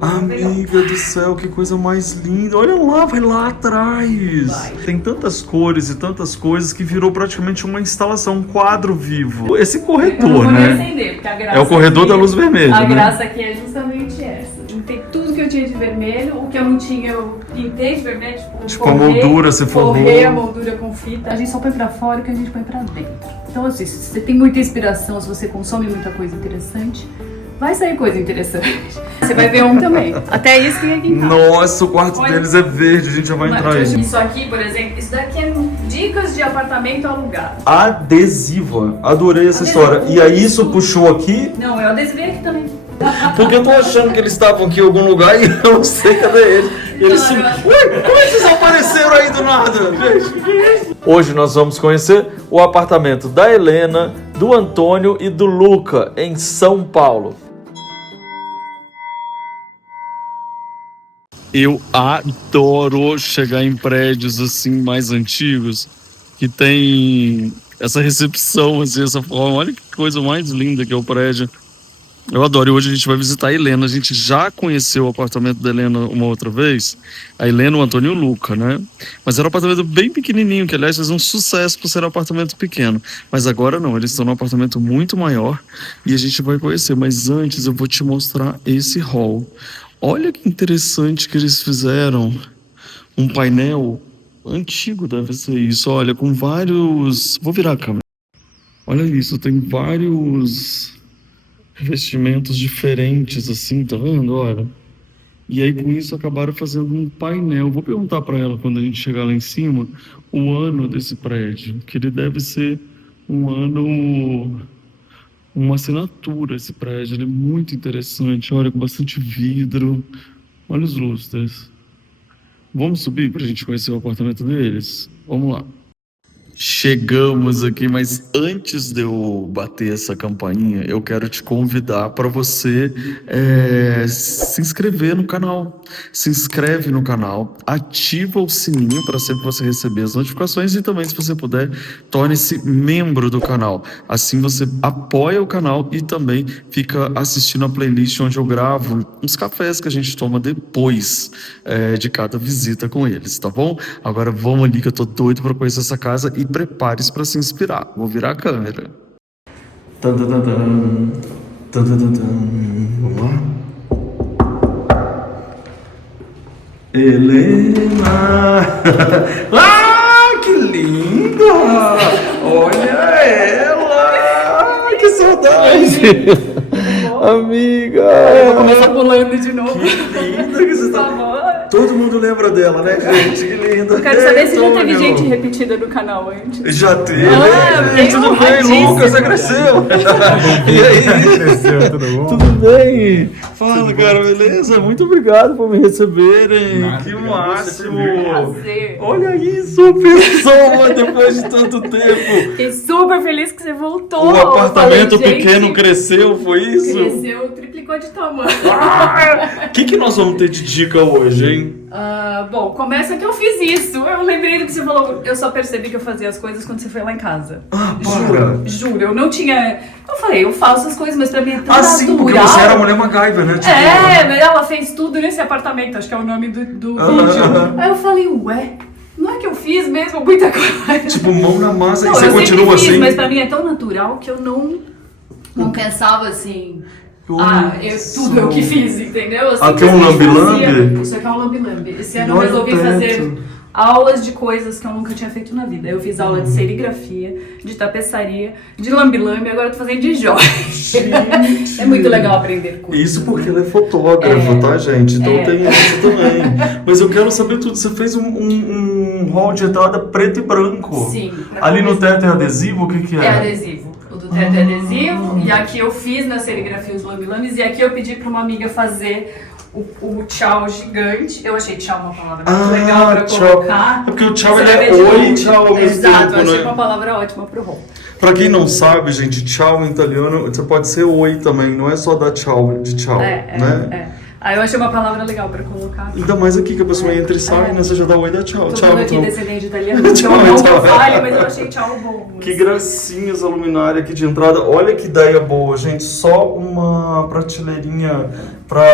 Amiga do céu, que coisa mais linda. Olha lá, vai lá atrás. Tem tantas cores e tantas coisas que virou praticamente uma instalação, um quadro vivo. Esse corredor, né? Acender, porque a graça É o corredor aqui, da luz vermelha, a né? graça aqui é justamente essa. Juntei tudo que eu tinha de vermelho, o que eu não tinha eu pintei de vermelho, Tipo a moldura, você forrou. Forrei a moldura com fita. A gente só põe pra fora o que a gente põe pra dentro. Então assim, se você tem muita inspiração, se você consome muita coisa interessante, vai sair coisa interessante. Você vai ver um também. Até isso tem aqui em casa. Nossa, o quarto deles é verde, a gente já vai entrar aí. Isso aqui, por exemplo, isso daqui é dicas de apartamento alugado. Adesiva. Adorei essa Adesivo. história. E aí isso puxou aqui, Não, eu adesivei aqui também. porque eu tô achando que eles estavam aqui em algum lugar e eu não sei cadê eles. Eles Não, Ué, como é que eles apareceram aí do nada? Gente, hoje nós vamos conhecer o apartamento da Helena, do Antônio e do Luca, em São Paulo. Eu adoro chegar em prédios assim mais antigos que tem essa recepção, assim, essa forma. Olha que coisa mais linda que é o prédio. Eu adoro. E hoje a gente vai visitar a Helena. A gente já conheceu o apartamento da Helena uma outra vez. A Helena, o Antônio e o Luca, né? Mas era um apartamento bem pequenininho, que aliás fez um sucesso por ser um apartamento pequeno. Mas agora não, eles estão num apartamento muito maior e a gente vai conhecer. Mas antes eu vou te mostrar esse hall. Olha que interessante que eles fizeram. Um painel antigo deve ser isso. Olha, com vários... Vou virar a câmera. Olha isso, tem vários revestimentos diferentes assim, tá vendo? Olha. E aí com isso acabaram fazendo um painel. Vou perguntar para ela quando a gente chegar lá em cima o ano desse prédio, que ele deve ser um ano, uma assinatura esse prédio. Ele é muito interessante, olha, com bastante vidro. Olha os lustres. Vamos subir para a gente conhecer o apartamento deles? Vamos lá. Chegamos aqui, mas antes de eu bater essa campainha, eu quero te convidar para você se inscrever no canal. Se inscreve no canal, ativa o sininho para sempre você receber as notificações e também, se você puder, torne-se membro do canal. Assim você apoia o canal e também fica assistindo a playlist onde eu gravo uns cafés que a gente toma depois de cada visita com eles, tá bom? Agora vamos ali que eu tô doido para conhecer essa casa e prepare-se para se inspirar. Vou virar a câmera. Vamos lá. Helena! Ah, que linda! Olha ela! Que saudade! Amiga! Eu vou começar pulando de novo. Que linda que você tá... Todo mundo lembra dela, né, gente? Que linda. Eu quero saber se já teve gente repetida no canal antes. Já teve. Bem Tudo bem, honradíssima. Lucas? Você cresceu? E aí? Cresceu, tudo bom? Tudo bem? Fala, cara, beleza? Muito obrigado por me receberem. Nada, que obrigado máximo. Prazer. Olha isso, pessoa, depois de tanto tempo. Fiquei super feliz que você voltou. O apartamento Eu falei, pequeno gente, cresceu, foi isso? Cresceu, triplicou de tamanho. O que nós vamos ter de dica hoje, hein? Bom, começa que eu fiz isso. Eu lembrei do que você falou. Eu só percebi que eu fazia as coisas quando você foi lá em casa. Ah, para. Juro, eu não tinha... Eu falei, eu faço as coisas, mas pra mim é tão Assim, porque natural. você era a mulher MacGyver, né? Tipo, Mas ela fez tudo nesse apartamento, acho que é o nome do vídeo. Aí eu falei, ué, não é que eu fiz mesmo muita coisa? tipo, mão na massa. Não, E você eu continua sempre fiz, assim? mas pra mim é tão natural que eu não pensava assim... tudo eu que fiz, entendeu? Eu Aqui é um simplesmente lambe-lambe? fazia. Isso aqui é um lambe-lambe. Esse ano eu Olha resolvi o teto. fazer aulas de coisas que eu nunca tinha feito na vida. Eu fiz aula de serigrafia, de tapeçaria, de lambe-lambe, agora eu tô fazendo de joias. É muito legal aprender coisas. Isso porque ela é fotógrafo, tá, gente? Então tem isso também. Mas eu quero saber tudo. Você fez um hall de entrada preto e branco. Sim. Ali no teto é adesivo? O que é? É adesivo. O do teto é adesivo. E aqui eu fiz na serigrafia os lambe-lambes. E aqui eu pedi pra uma amiga fazer o tchau gigante. Eu achei tchau uma palavra muito legal pra tchau. colocar. É porque o tchau Você ele vai é ver de oi e novo. tchau ao mesmo Exato, tempo, eu achei né? uma palavra ótima pro hall. Pra quem não sabe, gente, tchau em italiano, você pode ser oi também, não é só dar tchau de tchau, né? Aí eu achei uma palavra legal pra colocar. Ainda mais aqui que a pessoa entra e sai, né? Você já dá oi e dá tchau. Tô Tchau, falando aqui então. descendente italiano, então não que eu fale, mas eu achei tchau bom. Que gracinha essa luminária aqui de entrada. Olha que ideia boa, gente. Só uma prateleirinha pra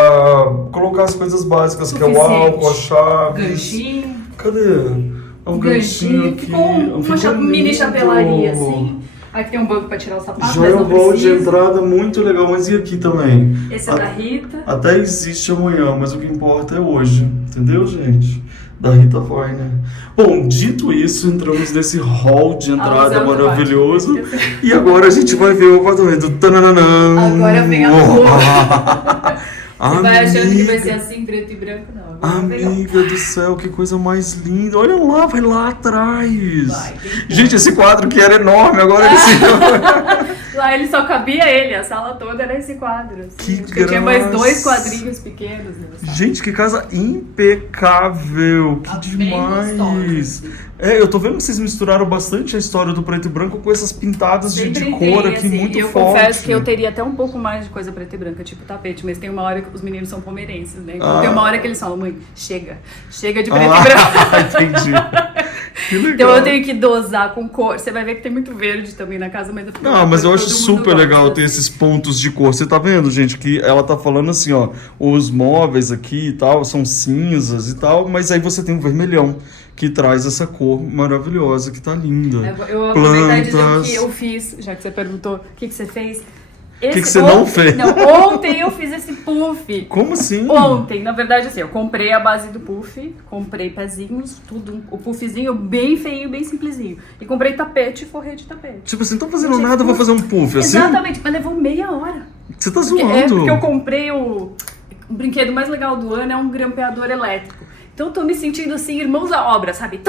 colocar as coisas básicas, que é o álcool, a chave. Ganchinho. Cadê? É um ganchinho aqui. Ficou uma Ficou mini lindo. chapelaria, assim. Aqui tem um banco pra tirar o sapato, Já mas é um não hall de precisa. entrada muito legal, mas e aqui também? Esse é da Rita. Até existe amanhã, mas o que importa é hoje, entendeu, gente? Da Rita Weiner. Bom, dito isso, entramos nesse hall de entrada Museu do maravilhoso. Batman. E agora a gente vai ver o apartamento. Tananã. Agora vem a cor. Você vai achando que vai Amiga. ser assim, preto e branco, não. Agora vai pegar. Amiga do céu, que coisa mais linda. Olha lá, vai lá atrás. Vai, tem Gente, esse quadro que era enorme, agora ele se... Lá ele só cabia ele, a sala toda era esse quadro. Assim. Que Acho que eu tinha mais graça. 2 quadrinhos pequenos. Né, sabe? Gente, que casa impecável. Que Tá bem demais. gostosa. É, eu tô vendo que vocês misturaram bastante a história do preto e branco com essas pintadas de Sempre cor tem, aqui assim, muito eu forte. confesso que eu teria até um pouco mais de coisa preta e branca, tipo tapete, mas tem uma hora que os meninos são palmeirenses, né? Então tem uma hora que eles falam, mãe, chega de preto e branco. Entendi. Que legal. Então eu tenho que dosar com cor. Você vai ver que tem muito verde também na casa, mas eu fico Não, mas eu acho todo mundo super gosta, legal assim. ter esses pontos de cor. Você tá vendo, gente, que ela tá falando assim, ó, os móveis aqui e tal são cinzas e tal, mas aí você tem um vermelhão que traz essa cor maravilhosa, que tá linda. Eu vou aproveitar e dizer o Plantas. que eu fiz, já que você perguntou o que você fez. que você não fez? Não, ontem eu fiz esse puff. Como assim? Ontem, na verdade, assim, eu comprei a base do puff, comprei pezinhos, tudo, o puffzinho bem feinho, bem simplesinho. E comprei tapete e forrei de tapete. Tipo assim, não tô fazendo Gente, nada, eu vou fazer um puff, assim? Exatamente, mas levou meia hora. Você tá Porque, zoando. porque eu comprei o brinquedo mais legal do ano, é um grampeador elétrico. Então eu tô me sentindo assim, irmãos à obra, sabe?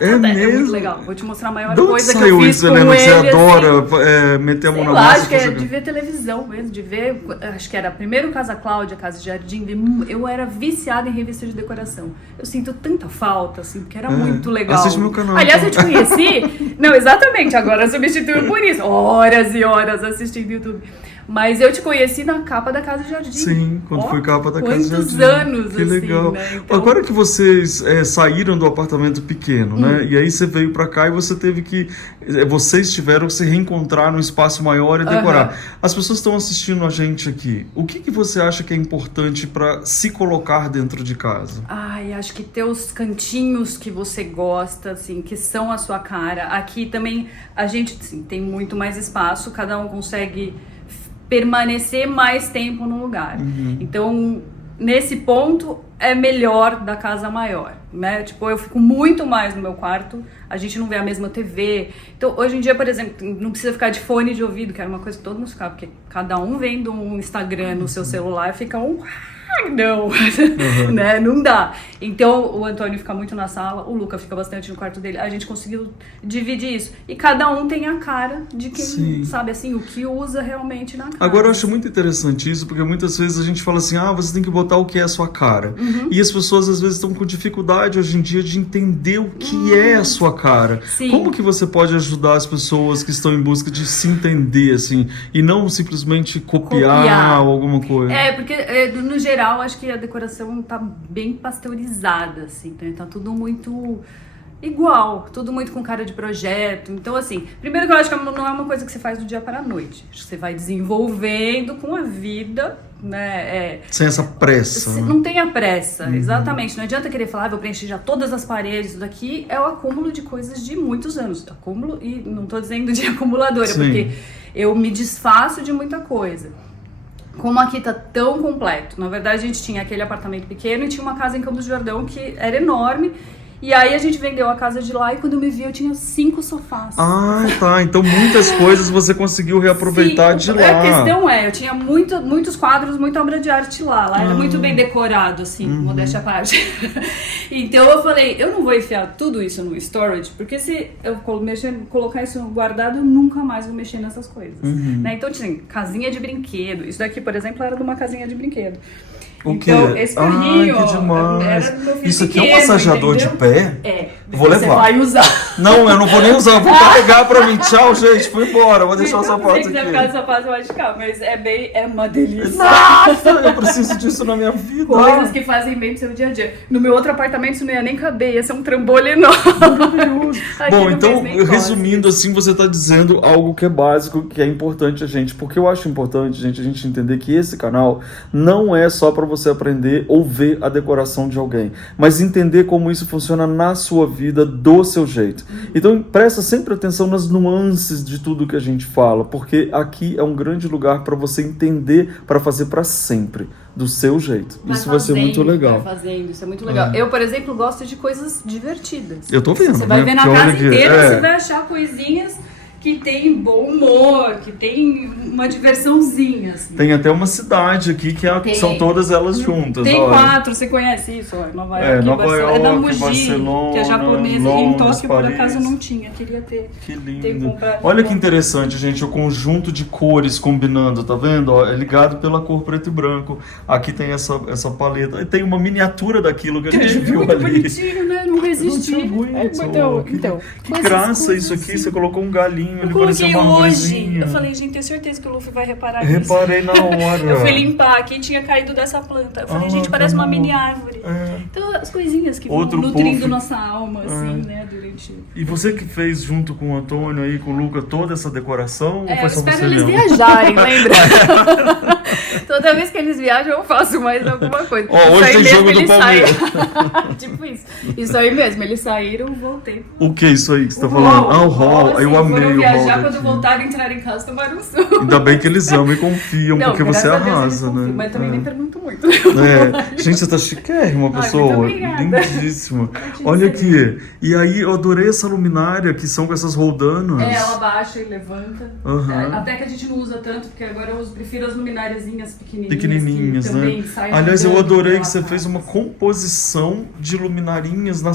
É É mesmo? muito legal. Vou te mostrar a maior De onde coisa que saiu eu fiz isso, com Helena? ele. Você assim. adora meter a mão Sei na lá, massa? acho que é fazer- de ver televisão mesmo, de ver, acho que era primeiro Casa Cláudia, Casa Jardim, eu era viciada em revista de decoração. Eu sinto tanta falta, assim, porque era muito legal. assiste meu canal, Aliás, então. eu te conheci, não, exatamente, agora substituo por isso, horas e horas assistindo YouTube. Mas eu te conheci na capa da Casa Jardim. Sim, quando Ó, foi capa da Casa quantos Jardim. anos, Que assim, legal. né? Então- Agora que vocês saíram do apartamento pequeno, né? E aí você veio pra cá e você teve que... vocês tiveram que se reencontrar num espaço maior e decorar. As pessoas estão assistindo a gente aqui. O que você acha que é importante pra se colocar dentro de casa? Ai, acho que ter os cantinhos que você gosta, assim, que são a sua cara. Aqui também a gente, assim, tem muito mais espaço, cada um consegue permanecer mais tempo no lugar. Então, nesse ponto, é melhor da casa maior, né? Tipo, eu fico muito mais no meu quarto, a gente não vê a mesma TV. Então, hoje em dia, por exemplo, não precisa ficar de fone de ouvido, que era uma coisa que todo mundo ficava, porque cada um vendo um Instagram no seu celular fica um... Não, né? Não dá. Então o Antônio fica muito na sala, o Luca fica bastante no quarto dele. A gente conseguiu dividir isso. E cada um tem a cara de quem Sim. sabe assim, o que usa realmente na casa. Agora eu acho muito interessante isso, porque muitas vezes a gente fala assim, você tem que botar o que é a sua cara. E as pessoas às vezes estão com dificuldade hoje em dia de entender o que é a sua cara. Sim. Como que você pode ajudar as pessoas que estão em busca de se entender, assim, e não simplesmente copiar. Ou alguma coisa? É, porque no geral acho que a decoração tá bem pasteurizada, assim, né? Tá tudo muito igual, tudo muito com cara de projeto. Então, assim, primeiro que eu acho que não é uma coisa que você faz do dia para a noite. Acho que você vai desenvolvendo com a vida, né? Sem essa pressa. né? Não tenha pressa, exatamente. Não adianta querer falar, vou preencher já todas as paredes. Isso daqui é o acúmulo de coisas de muitos anos. Acúmulo, e não tô dizendo de acumuladora, Sim. porque eu me desfaço de muita coisa. Como aqui tá tão completo. Na verdade, a gente tinha aquele apartamento pequeno e tinha uma casa em Campos do Jordão que era enorme. E aí a gente vendeu a casa de lá e quando eu me vi eu tinha 5 sofás. Ah, tá. Então muitas coisas você conseguiu reaproveitar de lá. A questão eu tinha muitos quadros, muita obra de arte lá. Lá era muito bem decorado, assim, modéstia à parte. Então eu falei, eu não vou enfiar tudo isso no storage, porque se eu colocar isso guardado, eu nunca mais vou mexer nessas coisas. Né? Então tinha casinha de brinquedo. Isso daqui, por exemplo, era de uma casinha de brinquedo. O quê? Então, esse carrinho, Ai, que demais. era do meu filho Isso aqui é um pequeno, massageador entendeu? de pé? É. Vou Você levar. vai usar. Não, eu não vou nem usar, eu vou carregar pra mim. Tchau, gente, fui embora, vou deixar o Se sapato você quiser ficar de aqui. sapato, pode ficar, mas é uma delícia. Nossa, eu preciso disso na minha vida. Coisas que fazem bem pro seu dia a dia. No meu outro apartamento isso não ia nem caber, ia ser um trambolho enorme. Aqui Bom, não então, fez nem resumindo assim, você está dizendo algo que é básico, que é importante a gente, porque eu acho importante, gente, a gente entender que esse canal não é só para você aprender ou ver a decoração de alguém, mas entender como isso funciona na sua vida, do seu jeito. Então, presta sempre atenção nas nuances de tudo que a gente fala, porque aqui é um grande lugar para você entender, para fazer para sempre, do seu jeito. Isso vai ser muito legal. Vai fazendo, isso é muito legal. Eu, por exemplo, gosto de coisas divertidas. Eu tô vendo, Você vai né? ver na Porque casa olha aqui, inteira, você vai achar coisinhas que tem bom humor, que tem uma diversãozinha, assim. Tem até uma cidade aqui que são todas elas juntas. Tem olha. 4, você conhece isso? Ó, Nova York, Nova Barcelona. É da York, Muji, Barcelona, que é japonesa. E em Londres, Tóquio, por Paris. acaso, não tinha. Queria ter. Que Tem lindo. comprar- Olha que interessante, gente, o conjunto de cores combinando, tá vendo? Ó, é ligado pela cor preto e branco. Aqui tem essa paleta. E tem uma miniatura daquilo que a gente viu Muito ali. bonitinho, né? Não resisti. Então, Que coisas- graça coisas isso aqui, assim. você colocou um galinho, Eu ele parecia coloquei uma hoje. arvorezinha. Eu falei, gente, tenho certeza que o Luffy vai reparar nisso. Reparei na hora. Eu fui limpar aqui e tinha caído dessa planta. Eu falei, gente, parece uma amor. mini árvore. É. Então, as coisinhas que Outro vão nutrindo puff. nossa alma, assim, né, durante... E você que fez junto com o Antônio aí, com o Luca, toda essa decoração? Ou É, eu foi só espero você eles mesmo? viajarem, lembra? Toda vez que eles viajam, eu faço mais alguma coisa. Ó, hoje tem jogo do eles Palmeiras. saíram. Tipo isso. Isso aí mesmo, eles saíram, voltei. O que é isso aí que você tá falando? Ah, o hall. assim, Eu amei foram o viajar, hall quando daqui. voltaram, entraram em casa, tomaram um suco. Ainda bem que eles amam e confiam, Não, porque você graças a Deus eles arrasa, confiam, né? Mas também É. nem pergunto muito. É. Gente, você tá chiquérrima, Ai, pessoa. muito obrigada. Lindíssima. te Olha dizer. aqui. E aí, eu adorei essa luminária que são com essas roldanas. É, ela baixa e levanta. Aham. É, até que a gente não usa tanto, porque agora eu prefiro as lumináriazinhas pequenininhas. Pequenininhas, que né? também saem Aliás, eu rodando adorei pela que você casa. fez uma composição de luminarinhas na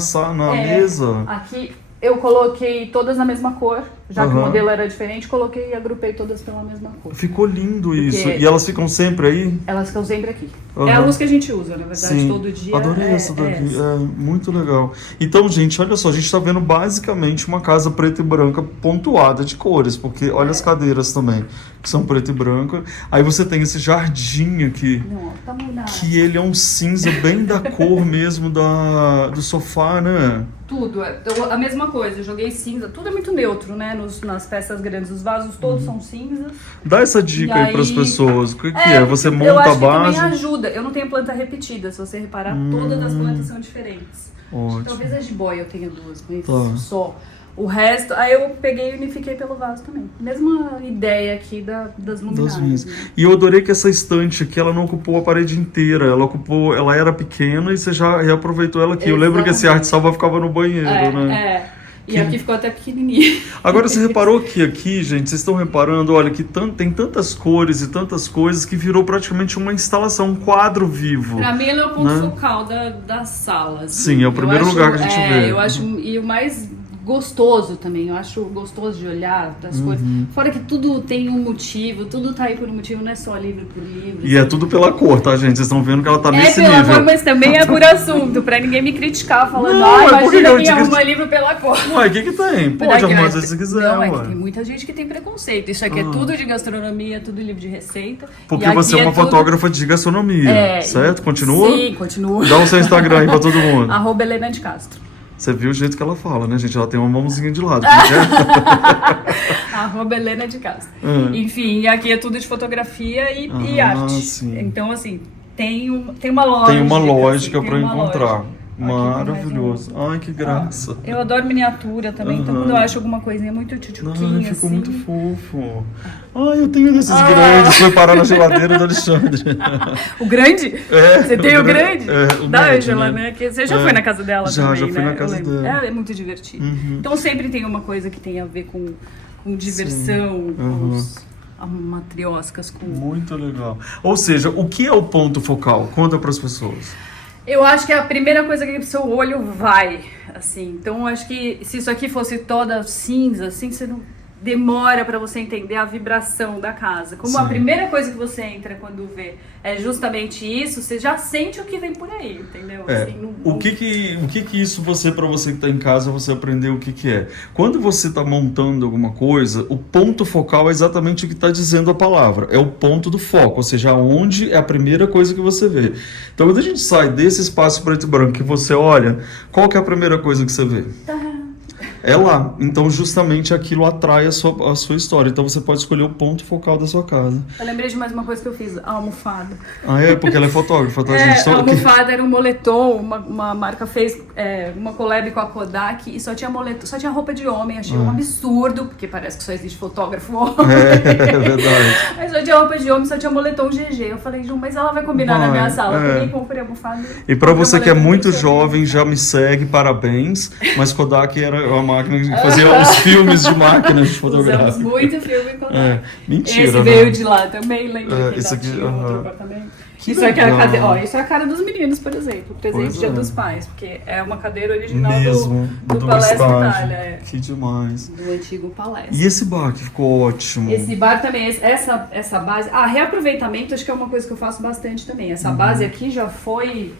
É. mesa. Aqui eu coloquei todas na mesma cor, já que o Aham. modelo era diferente, coloquei e agrupei todas pela mesma cor. Ficou lindo isso. Porque- E elas ficam sempre aí? Elas ficam sempre aqui. Aham. É a luz que a gente usa, na verdade, Sim, todo dia. adorei é, essa daqui, essa. é muito legal. Então, gente, olha só, a gente tá vendo basicamente uma casa preta e branca pontuada de cores, porque olha as cadeiras também, que são preto e branco. Aí você tem esse jardim aqui, Não, tá mudado. que ele é um cinza bem da cor mesmo do sofá, né? Tudo, a mesma coisa, eu joguei cinza, tudo é muito neutro, né, nas peças grandes, os vasos todos são cinzas. Dá essa dica E aí pras aí- pessoas, o que é? Você eu monta acho a base? que também ajuda, eu não tenho planta repetida, se você reparar, todas as plantas são diferentes. Ótimo. Talvez a jiboia eu tenha duas, mas Tá. só. O resto, aí eu peguei e unifiquei pelo vaso também. Mesma ideia aqui das Das luminárias. minhas. Né? E eu adorei que essa estante aqui, ela não ocupou a parede inteira, ela era pequena e você já reaproveitou ela aqui. Eu lembro que esse Exatamente. arte salva ficava no banheiro, né? É. E aqui ficou até pequenininho. Agora você reparou que aqui, gente, vocês estão reparando, olha, que tem tantas cores e tantas coisas que virou praticamente uma instalação, um quadro vivo. Pra mim, ele é o ponto Né? focal das salas. Sim, é o primeiro lugar que a gente vê. Eu acho, e o mais gostoso também, eu acho gostoso de olhar das Uhum. coisas. Fora que tudo tem um motivo, tudo tá aí por um motivo, não é só livro por livro. E é tudo pela cor, tá, gente? Vocês estão vendo que ela tá É nesse pela nível. cor, mas também é por assunto, pra ninguém me criticar falando, Não, é porque imagina eu quem te arruma livro pela cor. Ué, o que tem? Pode Daqui, arrumar mas- se você quiser, Não, é que ué. tem muita gente que tem preconceito. Isso aqui é tudo de gastronomia, tudo livro de receita. Porque E aqui você é uma tudo- fotógrafa de gastronomia, É, certo? Continua? Sim, continua. Dá o seu Instagram aí pra todo mundo. @, Helena de Castro. Você viu o jeito que ela fala, né, gente? Ela tem uma mãozinha de lado. Como que é? Helena de Castro. Ah. Enfim, e aqui é tudo de fotografia e Ah, arte. sim. Então, assim, tem uma lógica. Tem uma lógica assim, pra tem uma encontrar. lógica. Aqui Maravilhoso. tem Ai, que graça. Eu adoro miniatura também, então Aham. quando eu acho alguma coisinha muito tchutchuquinha, Ai, ficou assim. muito fofo. Ai, eu tenho desses grandes. Foi parar na geladeira do Alexandre. O grande? É, Você tem o grande? É, o Da médio, Ângela, né? né? Que você já É. foi na casa dela Já, também, já fui né? na casa Eu lembro. dela. É muito divertido. Uhum. Então sempre tem uma coisa que tem a ver com diversão, com Uhum. os matrioscas, com... Muito legal. Ou seja, o que é o ponto focal? Conta pras pessoas. Eu acho que é a primeira coisa que o seu olho vai, assim. Então, eu acho que se isso aqui fosse toda cinza, assim, você demora para você entender a vibração da casa. Como Sim. a primeira coisa que você entra quando vê é justamente isso, você já sente o que vem por aí, entendeu? Assim, O que isso para você que está em casa, você aprendeu o que é? Quando você está montando alguma coisa, o ponto focal é exatamente o que está dizendo a palavra. É o ponto do foco, ou seja, onde é a primeira coisa que você vê. Então, quando a gente sai desse espaço preto e branco que você olha, qual que é a primeira coisa que você vê? É lá. Então, justamente aquilo atrai a sua história. Então, você pode escolher o ponto focal da sua casa. Eu lembrei de mais uma coisa que eu fiz, a almofada. Ah, é? Porque ela é fotógrafa, tá? A almofada era um moletom, uma marca fez uma collab com a Kodak e só tinha moletom, só tinha roupa de homem. Achei um absurdo, porque parece que só existe fotógrafo homem. É verdade. Mas só tinha roupa de homem, só tinha moletom GG. Eu falei, Ju, mas ela vai combinar na minha sala. Eu peguei e comprei a almofada. E pra você que é muito jovem, já me segue, parabéns. Mas Kodak era a máquina que fazia os filmes de máquinas fotográficas. Usamos muito filme Kodak. Mentira, esse né? veio de lá também, lembra? Isso aqui, outro apartamento. Que Isso aqui é a legal. cadeira, ó, isso é a cara dos meninos, por exemplo, presente Pois Dia é. dos Pais, porque é uma cadeira original Mesmo, do Palestra estádio. Itália, Que demais. do antigo Palestra. E esse bar que ficou ótimo. Esse bar também, essa base, reaproveitamento acho que é uma coisa que eu faço bastante também. Essa base aqui já foi,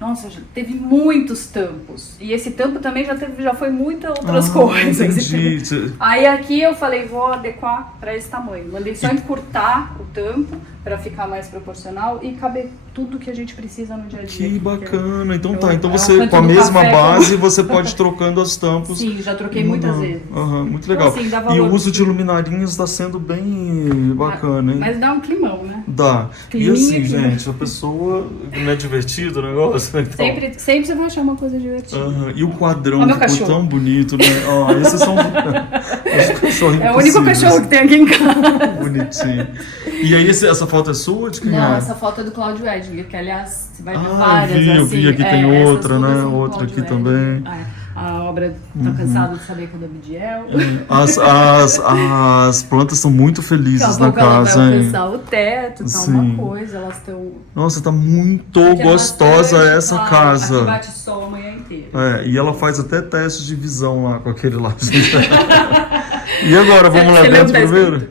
nossa, já teve muitos tampos. E esse tampo também já foi muitas outras coisas. Entendi. Aí aqui eu falei, vou adequar para esse tamanho. Mandei só encurtar o tampo para ficar mais proporcional e caber tudo que a gente precisa no dia a dia. Que bacana. Então eu- tá. Então é um você, canto com a do mesma café, base, você pode ir trocando as tampos. Sim, já troquei muitas vezes. Muito legal. Então, assim, dá E valor. o uso de luminarinhas está sendo bem bacana, hein? Mas dá um climão, né? Dá. E Climinha, assim, clima. gente, a pessoa não é divertido o negócio? Então, Sempre você vai achar uma coisa divertida. E o quadrão Ó, meu ficou cachorro. tão bonito, né? Esses são os cachorros É o único cachorro que tem aqui em casa. Bonitinho. E aí, essa foto é sua? De quem Não, é? essa foto é do Cláudio Edgar, que aliás, você vai ver Ah, várias eu assim. vi aqui tem essas outra, todas né? são do Outra Cláudio aqui Edgar. também. A obra tá cansado de saber que é do Abdiel. As plantas estão muito Daqui a felizes na pouco ela casa, vai hein? alcançar o teto, tá Sim. uma coisa, elas estão... Nossa, tá muito gostosa essa Aqui casa. bate sol a manhã inteira. E ela faz até testes de visão lá com aquele lá. E agora, vamos lá Você leu o dentro texto? primeiro?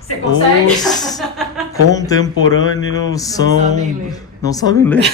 Você consegue? Os contemporâneos são... sabem ler. Não sabem ler.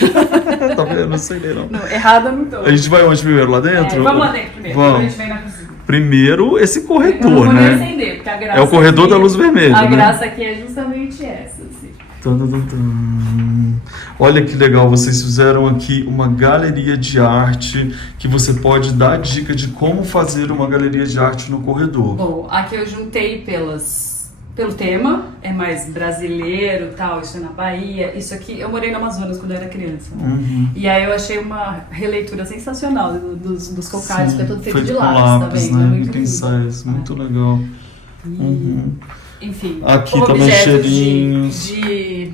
Tá vendo? Não sei ler, não. Não, errada eu não tô. A gente vai onde primeiro? Lá dentro? Vamos lá dentro primeiro, Vamos. depois a gente vem na cozinha. Primeiro, esse Eu não corredor, vou nem né? acender, porque a graça É o corredor aqui- da luz vermelha, A né? graça aqui é justamente essa, assim. Tum, tum, tum. Olha que legal, vocês fizeram aqui uma galeria de arte que você pode dar dica de como fazer uma galeria de arte no corredor. Bom, aqui eu juntei pelo tema, é mais brasileiro, tal, isso é na Bahia. Isso aqui, eu morei no Amazonas quando eu era criança. Né? E aí eu achei uma releitura sensacional dos cocais, que é tudo feito de com lápis também. né? É E muito pincéis, lindo. muito legal. Enfim, Aqui também objetos cheirinhos. de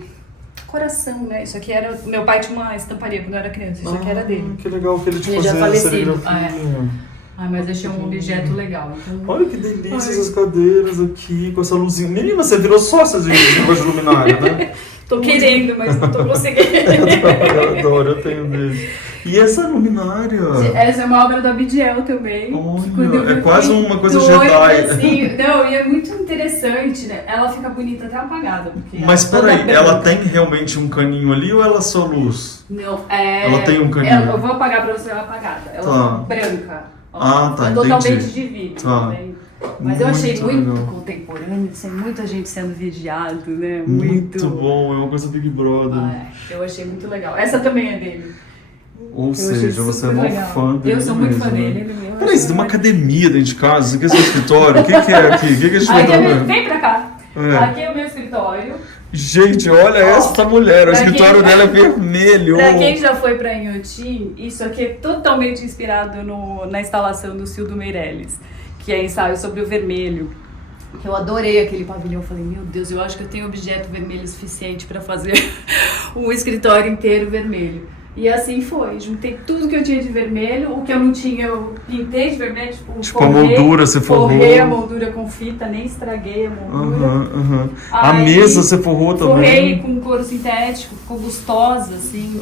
coração, né? Isso aqui era... Meu pai tinha uma estamparia quando eu era criança, isso aqui era dele. Que legal que ele te Ele já fazia a falecido, serigrafia. Mas achei um objeto legal. Então... Olha que delícia essas cadeiras aqui, com essa luzinha. Menina, você virou sócia de negócio de luminária, né? Tô querendo, mas não tô conseguindo. Eu adoro, eu tenho dele. E essa luminária? Essa é uma obra do Abdiel também. Olha, que quando eu é vi, quase eu uma coisa doida, Jedi. assim. Não, e é muito interessante, né? Ela fica bonita até apagada. Porque Mas ela toda peraí, ela branca. tem realmente um caninho ali ou ela é só luz? Não, é... Ela tem um caninho. Eu vou apagar pra você ela apagada. Ela Tá. fica branca. Ah, tá, É totalmente entendi. de vidro. Tá. Também. Mas eu achei Muito muito legal. contemporâneo, assim, muita gente sendo vigiado, né? Muito bom, é uma coisa Big Brother. Eu achei muito legal. Essa também é dele. Ou achei seja, você é super mó legal. fã dele. Eu sou muito mesmo, fã né? dele. Ele Peraí, você tem uma academia dentro de casa? Isso aqui é seu escritório? O que é aqui? O que a gente vai Aqui é trabalhar? vem pra cá. É. Aqui é o meu escritório. Gente, olha essa mulher, o pra escritório quem- dela é vermelho. Pra quem já foi pra Inhotim, isso aqui é totalmente inspirado na instalação do Cildo Meirelles, que é ensaio sobre o vermelho. Eu adorei aquele pavilhão. Eu falei, meu Deus, eu acho que eu tenho objeto vermelho suficiente pra fazer um escritório inteiro vermelho. E assim foi, juntei tudo que eu tinha de vermelho, o que eu não tinha eu pintei de vermelho, Tipo, a moldura você forrou. Forrei a moldura com fita, nem estraguei a moldura. A Aí, mesa você forrou também? Forrei com couro sintético, ficou gostosa, assim.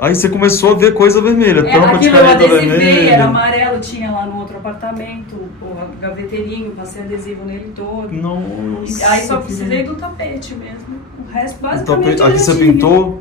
Aí você começou a ver coisa vermelha, tampa de aquilo eu caneta adesivei, vermelha. era amarelo, tinha lá no outro apartamento, o gaveteirinho, passei adesivo nele todo. Nossa. Aí só precisei do tapete mesmo. O resto O basicamente tapete. Aqui eu já você tinha. pintou?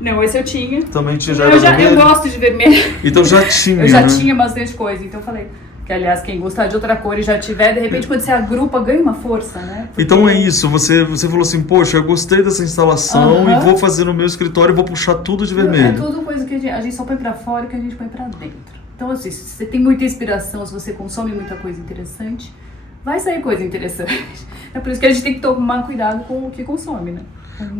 Não, esse eu tinha. Também tinha, já era Eu vermelho? gosto de vermelho. Então já tinha, Eu já né? tinha bastante coisa, então eu falei que, aliás, quem gostar de outra cor e já tiver, de repente, quando você agrupa, ganha uma força, né? Porque... Então é isso, você falou assim, poxa, eu gostei dessa instalação e vou fazer no meu escritório e vou puxar tudo de vermelho. É tudo coisa que a gente só põe pra fora e que a gente põe pra dentro. Então, assim, se você tem muita inspiração, se você consome muita coisa interessante, vai sair coisa interessante. É por isso que a gente tem que tomar cuidado com o que consome, né?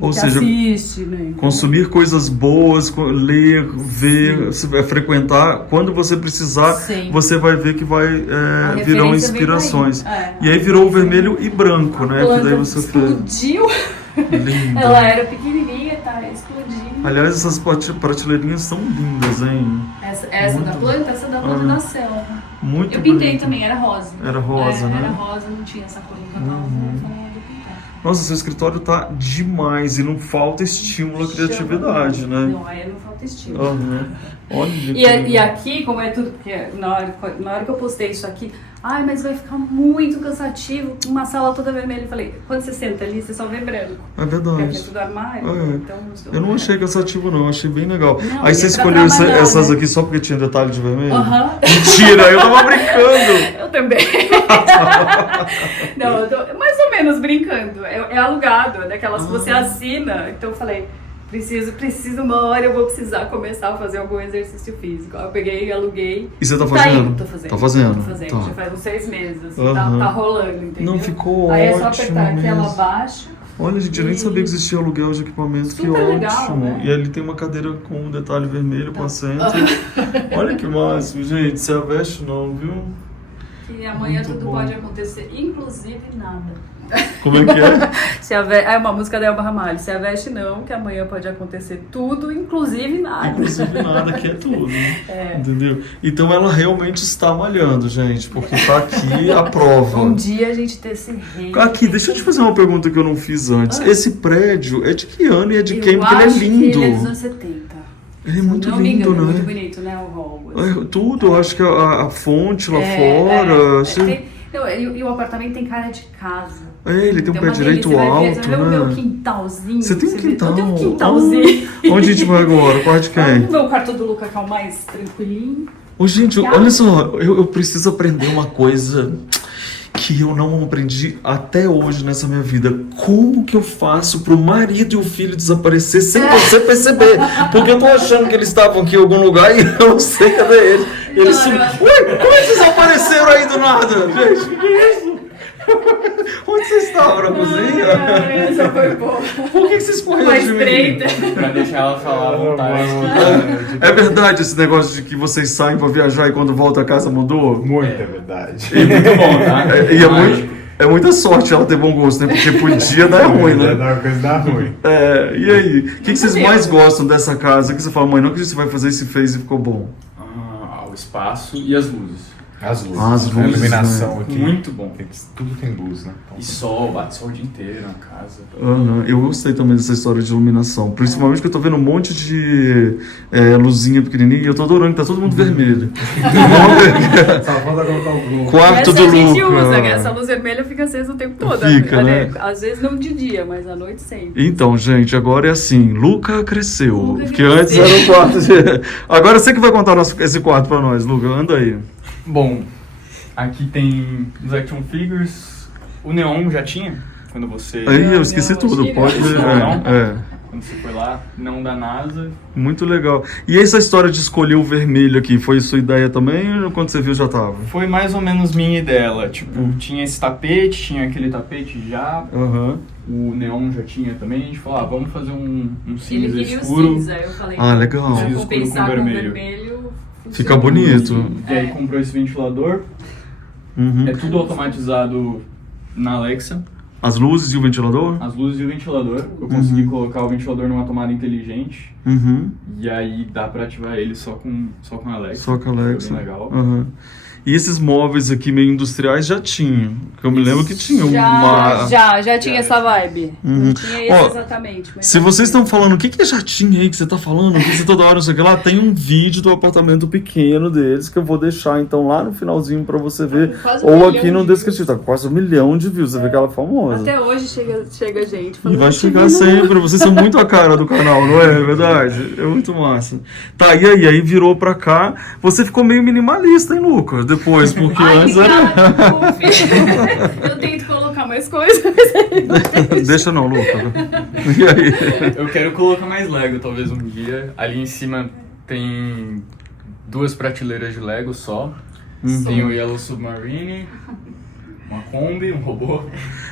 Ou que seja, assiste, né? consumir coisas boas, ler, ver, frequentar. Quando você precisar, Sim. você vai ver que vai virão referência vem inspirações. daí. E aí virou o vermelho e branco, né? Que Planta daí você fez. explodiu. Lindo. Ela era pequenininha, tá explodindo. Aliás, essas prateleirinhas são lindas, hein? Essa da planta, essa da planta da selva. Muito Eu pintei bonito. também, era rosa. Era rosa, né? Era rosa, não tinha essa cor no canal. Eu falei, vou pintar. Nossa, seu escritório tá demais e não falta estímulo à criatividade, né? Não, aí não falta estímulo. Aham. Olha E aqui, como é tudo, porque na hora que eu postei isso aqui, ai, mas vai ficar muito cansativo, uma sala toda vermelha. Eu falei, quando você senta ali, você só vê branco. É Porque aqui é verdade. tudo armário, É. então... Eu não achei cansativo, não. Achei bem legal. Não, Aí você é pra escolheu trabalhar, essas né? aqui só porque tinha detalhe de vermelho? Aham. Mentira, eu tava brincando. Eu também. Não, eu tô mais ou menos brincando. É alugado, é daquelas que você assina. Então eu falei, preciso uma hora, eu vou precisar começar a fazer algum exercício físico. Aí eu peguei e aluguei. E você tá Tá fazendo? indo, tô fazendo. Tá fazendo? Tô fazendo. Tá. Já faz uns 6 meses. Assim, Aham. tá rolando, entendeu? Não, ficou Aí é só ótimo apertar aqui ela mesmo. abaixo. Olha, gente, eu nem E- sabia que existia aluguel de equipamento. Que Super ótimo. legal, né? E ali tem uma cadeira com um detalhe vermelho com assento. Olha que máximo, gente. Se aveste não, viu? Que amanhã Muito tudo bom. pode acontecer, inclusive nada. Como é que é? É uma música da Elba Ramalho. Se a veste não, que amanhã pode acontecer tudo, inclusive nada. Inclusive nada, que é tudo. Né? É. Entendeu? Então ela realmente está malhando, gente, porque tá aqui a prova. Um dia a gente ter esse rei. Aqui, deixa eu te fazer uma pergunta que eu não fiz antes. Esse prédio é de que ano e é de quem? Porque ele é acho lindo. Que ele é dos anos 70. Ele é muito não me lindo, engano, né? muito bonito, né? O hall. assim. É, tudo, eu acho que a fonte lá fora. E o apartamento tem cara de casa. Ele tem um pé uma direito delícia, alto, você vai ver o meu né? quintalzinho. Você tem um vê- quintal? Eu tenho um quintalzinho. Onde a gente vai agora? O quarto de O quem? meu quarto do Luca, que é o mais tranquilinho. Ô, gente, Que olha só, eu preciso aprender uma coisa que eu não aprendi até hoje nessa minha vida. Como que eu faço pro marido e o filho desaparecer sem você perceber? Porque eu tô achando que eles estavam aqui em algum lugar e eu não sei cadê eles. Eles Não, Ué, como eles desapareceram aí do nada? Gente, que é isso? Onde vocês estavam? Na cozinha? Essa foi boa. Por que vocês correram Mais de mim? estreita. Pra deixar ela falar à vontade. É verdade esse negócio de que vocês saem pra viajar e quando volta a casa mudou? Muita verdade. Muito bom, tá? E é muita sorte ela ter bom gosto, né? Porque podia dar ruim, Dá né? uma coisa dá ruim. E aí? O que vocês deu. mais gostam dessa casa? Que você fala, mãe, não acredito que você vai fazer e se fez e ficou bom. O espaço e as luzes. As luzes. As luzes, A iluminação né? aqui. Muito bom. Tudo tem luz, né? Então, E sol, bate sol o dia inteiro na casa. Aham, eu gostei também dessa história de iluminação. Principalmente que eu tô vendo um monte de luzinha pequenininha e eu tô adorando que tá todo mundo vermelho. só falta colocar o globo. Quarto Essa do a gente Luca. usa, essa luz vermelha fica acesa o tempo todo. Fica, né? Às vezes não de dia, mas à noite sempre. Então, gente, agora é assim, Luca cresceu. Luca Porque cresceu. antes era o quarto de... Agora você que vai contar esse quarto pra nós, Luca, anda aí. Bom, aqui tem os action figures. O neon já tinha? Quando você... Aí eu esqueci não, tudo, tira. pode... Não? É. Quando você foi lá, não da NASA. Muito legal. E essa história de escolher o vermelho aqui, foi sua ideia também ou quando você viu já tava? Foi mais ou menos minha e dela. Tipo, tinha esse tapete, tinha aquele tapete já. Aham. O neon já tinha também. A gente falou, vamos fazer um Ele cinza queria escuro. o cinza, eu falei. Ah, legal. Pra Cinza escuro com compensar com vermelho. vermelho. Fica funciona. bonito. E aí comprou esse ventilador. Uhum. É tudo automatizado na Alexa. As luzes e o ventilador? As luzes e o ventilador. Eu consegui colocar o ventilador numa tomada inteligente. Uhum. E aí dá pra ativar ele só com a Alexa. Só com a Alexa. Foi bem legal. Uhum. E esses móveis aqui meio industriais já tinham. Que eu me lembro que tinha uma... Já tinha essa vibe. Não tinha esse Ó, exatamente. Mas Se vocês estão falando, o que já tinha aí que você tá falando? Que você toda hora não sei o que lá, tem um vídeo do apartamento pequeno deles que eu vou deixar então lá no finalzinho pra você ver. Quase 1 Ou milhão aqui no de descritivo. Tá quase 1 milhão de views. Você vê que ela é famosa. até hoje chega gente E falando. vai chegar sempre, vocês são muito a cara do canal, não é verdade? É muito massa. Tá, e aí virou pra cá, você ficou meio minimalista, hein, Lucas? Depois, porque antes era... Eu tento colocar mais coisas. Deixa não, Lucas. E aí? Eu quero colocar mais Lego, talvez um dia. Ali em cima tem 2 prateleiras de Lego só. Tem o Yellow Submarine, uma Kombi, um robô.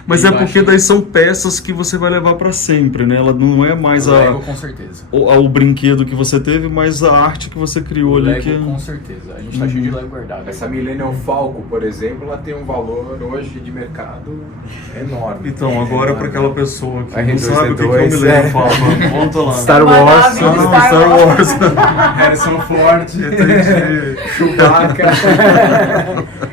Mas E é embaixo- porque daí são peças que você vai levar pra sempre, né? Ela não é mais Lego, com certeza. o brinquedo que você teve, mas a arte que você criou ali. Lego, Que... com certeza. A gente tá cheio de Lego guardado. Essa Millennium Falcon, por exemplo, ela tem um valor hoje de mercado enorme. Então, agora pra aquela pessoa que não R2D2, sabe o que eu me lembro, fala, volta lá. Star Vai dar a Wars, vida de Ah, Star Wars. Harrison Ford, Entendi. Chewbacca.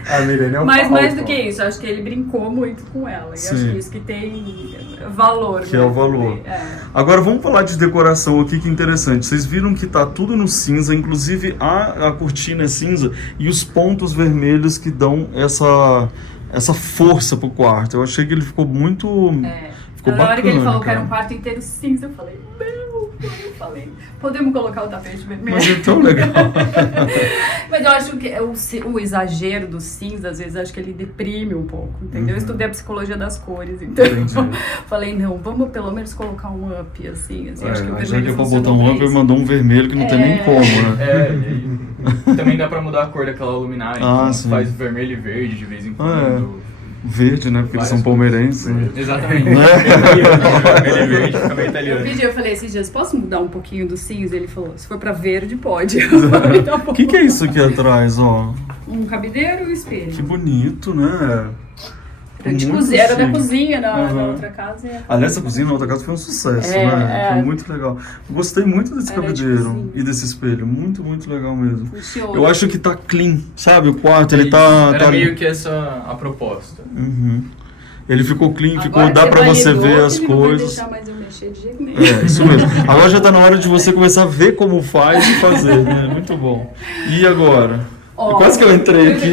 A Millennium Mas Falcon. mais do que isso, acho que ele brincou muito com ela. E acho Sim. que isso que tem valor. Que né? é o valor. É. Agora vamos falar de decoração aqui, que interessante. Vocês viram que tá tudo no cinza, inclusive a cortina é cinza e os pontos vermelhos que dão essa força pro quarto. Eu achei que ele ficou muito... Ficou Na hora que ele bacana, falou que era cara. um quarto inteiro cinza, eu falei, não, eu falei, podemos colocar o tapete vermelho. Mas é tão legal. Mas eu acho que o exagero do cinza, às vezes, acho que ele deprime um pouco, entendeu? Eu estudei a psicologia das cores, então Entendi. falei, não, vamos pelo menos colocar um up, assim acho que o Já vermelho que é pra funciona botar um bem. up, ele mandou um vermelho que não tem nem como, né? É, e aí também dá pra mudar a cor daquela luminária. Então sim. faz vermelho e verde de vez em quando. É. Verde, né? Porque eles são Várias palmeirenses. Né? Exatamente. Né? Vermelho e verde fica meio Eu italiano. pedi, eu falei esses dias, posso mudar um pouquinho do cinza? Ele falou, se for pra verde, pode. Eu falei, tá bom. O que é isso aqui atrás, ó? Um cabideiro e um espelho. Que bonito, né? Era de Muito cozinha, era da chique. cozinha na Uhum. outra casa. Aliás, essa cozinha na outra casa foi um sucesso, É, né? é. Foi muito legal. Eu gostei muito desse Era de cabideiro cozinha. e desse espelho. Muito, muito legal mesmo. Funciona. Eu acho que tá clean, sabe? O quarto, ele Isso, tá... Era tá... meio que essa a proposta. Uhum. Ele ficou clean, ficou, Agora dá que pra você validou, ver as ele não vai coisas. deixar mais eu mexer de jeito nenhum. É, isso mesmo. Agora já tá na hora de você começar a ver como faz e fazer, né? Muito bom. E agora? Ó, Quase que eu entrei aqui.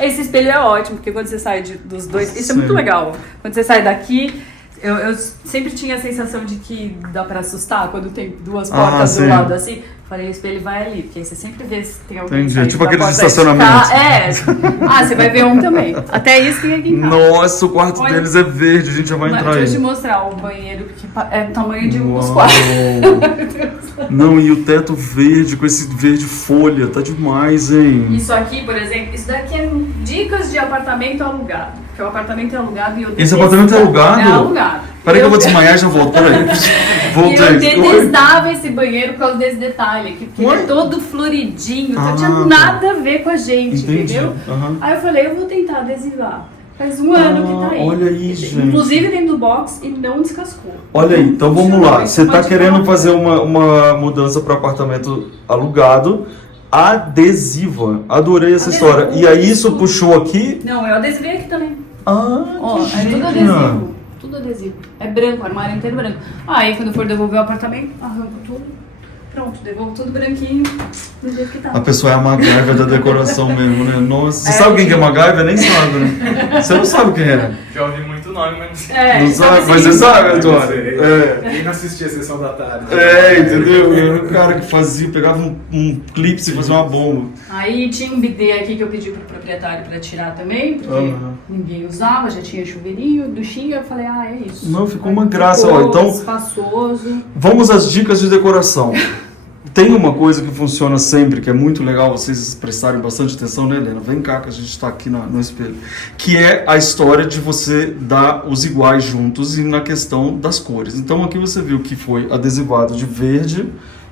Esse espelho é ótimo, porque quando você sai dos dois... Isso é muito Sim. legal. Quando você sai daqui... Eu sempre tinha a sensação de que dá pra assustar quando tem duas portas sim. do lado assim. Falei, o espelho vai ali, porque aí você sempre vê se tem alguém Entendi, saindo tipo da aqueles porta de estacionamentos. cá. É. Ah, você vai ver um também. Até isso tem aqui em casa. Nossa, o quarto Olha. deles é verde, a gente já vai Mas entrar deixa eu te aí. mostrar o banheiro, que é do tamanho de um dos Uau. quartos. Não, e o teto verde, com esse verde folha, tá demais, hein? Isso aqui, por exemplo, isso daqui é dicas de apartamento alugado. Porque o apartamento é alugado e eu Esse detestava- apartamento é alugado? É alugado. Peraí que eu vou desmaiar e já volto, peraí. E Voltei. eu detestava esse banheiro por causa desse detalhe aqui, porque ele Ué? é todo floridinho, então Ah, não tinha tá. nada a ver com a gente, Entendi. entendeu? Aham. Aí eu falei, eu vou tentar adesivar. Faz um ano que tá aí. olha aí, gente. Inclusive dentro do box e não descascou. Olha aí, então vamos Funcionou, lá. isso Você tá pode querendo falar. fazer uma mudança para apartamento alugado adesiva. Adorei essa Adesivo. história. E aí isso puxou aqui? Não, eu adesivei aqui também. Ah, Ó, que é tudo gênia. adesivo. Tudo adesivo. É branco, o armário inteiro branco. Aí quando eu for devolver o apartamento, arranco tudo. Pronto, devolvo tudo branquinho do jeito que tá. A pessoa é a MacGyver da decoração mesmo, né? Nossa, você É, sabe quem que é gente. MacGyver? Nem sabe, né? Você não sabe quem é. Já ouvi muito nome, mas É, Não sabe, mas você sabe, Eu Antônio. sei. É. Quem não assistia a sessão da tarde? É, entendeu? Era o cara que fazia, pegava um clipe e fazia uma bomba. Aí tinha um bidê aqui que eu pedi pro proprietário pra tirar também, porque Aham. ninguém usava, já tinha chuveirinho, duchinho, eu falei, ah, é isso. Não, ficou Aí uma graça, ficou ó, então- espaçoso. Vamos às dicas de decoração. Tem uma coisa que funciona sempre, que é muito legal vocês prestarem bastante atenção, né, Helena? Vem cá que a gente está aqui no espelho. Que é a história de você dar os iguais juntos e na questão das cores. Então aqui você viu que foi adesivado de verde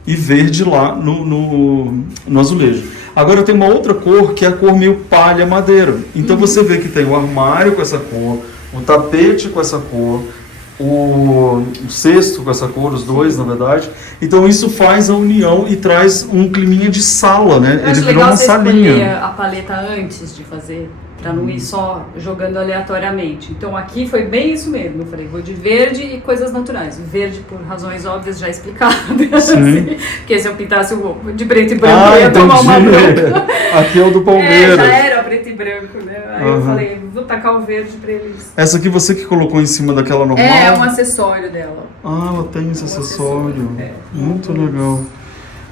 e verde lá no azulejo. Agora tem uma outra cor que é a cor meio palha madeira. Então você vê que tem o armário com essa cor, o tapete com essa cor, o cesto com essa cor, os dois, na verdade. Então isso faz a união e traz um climinha de sala, né? Eu acho Ele virou legal uma você salinha. escolher a paleta antes de fazer, pra não ir só jogando aleatoriamente. Então aqui foi bem isso mesmo. Eu falei, vou de verde e coisas naturais. Verde por razões óbvias já explicadas. Assim, porque se eu pintasse o de preto e branco, eu ia tomar uma bronca. Aqui é o do Palmeiras. Já era preto e branco, né? Aí eu falei, vou tacar o verde pra eles. Essa aqui você que colocou em cima daquela normal? É um acessório dela. Ah, ela tem esse acessório. É. Muito legal.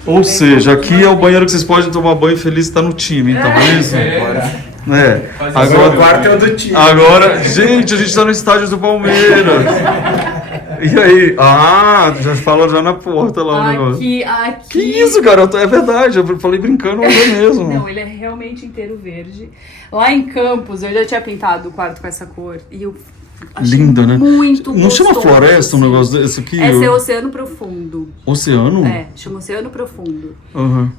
Ou seja, aqui é o banheiro que vocês podem tomar banho feliz e tá no time, então, é isso? É. Agora o quarto é o do time. Agora, gente, a gente tá no estádio do Palmeiras. E aí? Ah, já fala já na porta lá o negócio. Aqui. Que isso, garoto? É verdade, eu falei brincando, mas é mesmo. Não, ele é realmente inteiro verde. Lá em Campos, eu já tinha pintado o quarto com essa cor. E eu achei Lindo, né? muito Não gostoso. chama floresta um negócio desse aqui? Esse é Oceano Profundo. Oceano? É, chama Oceano Profundo. Uhum.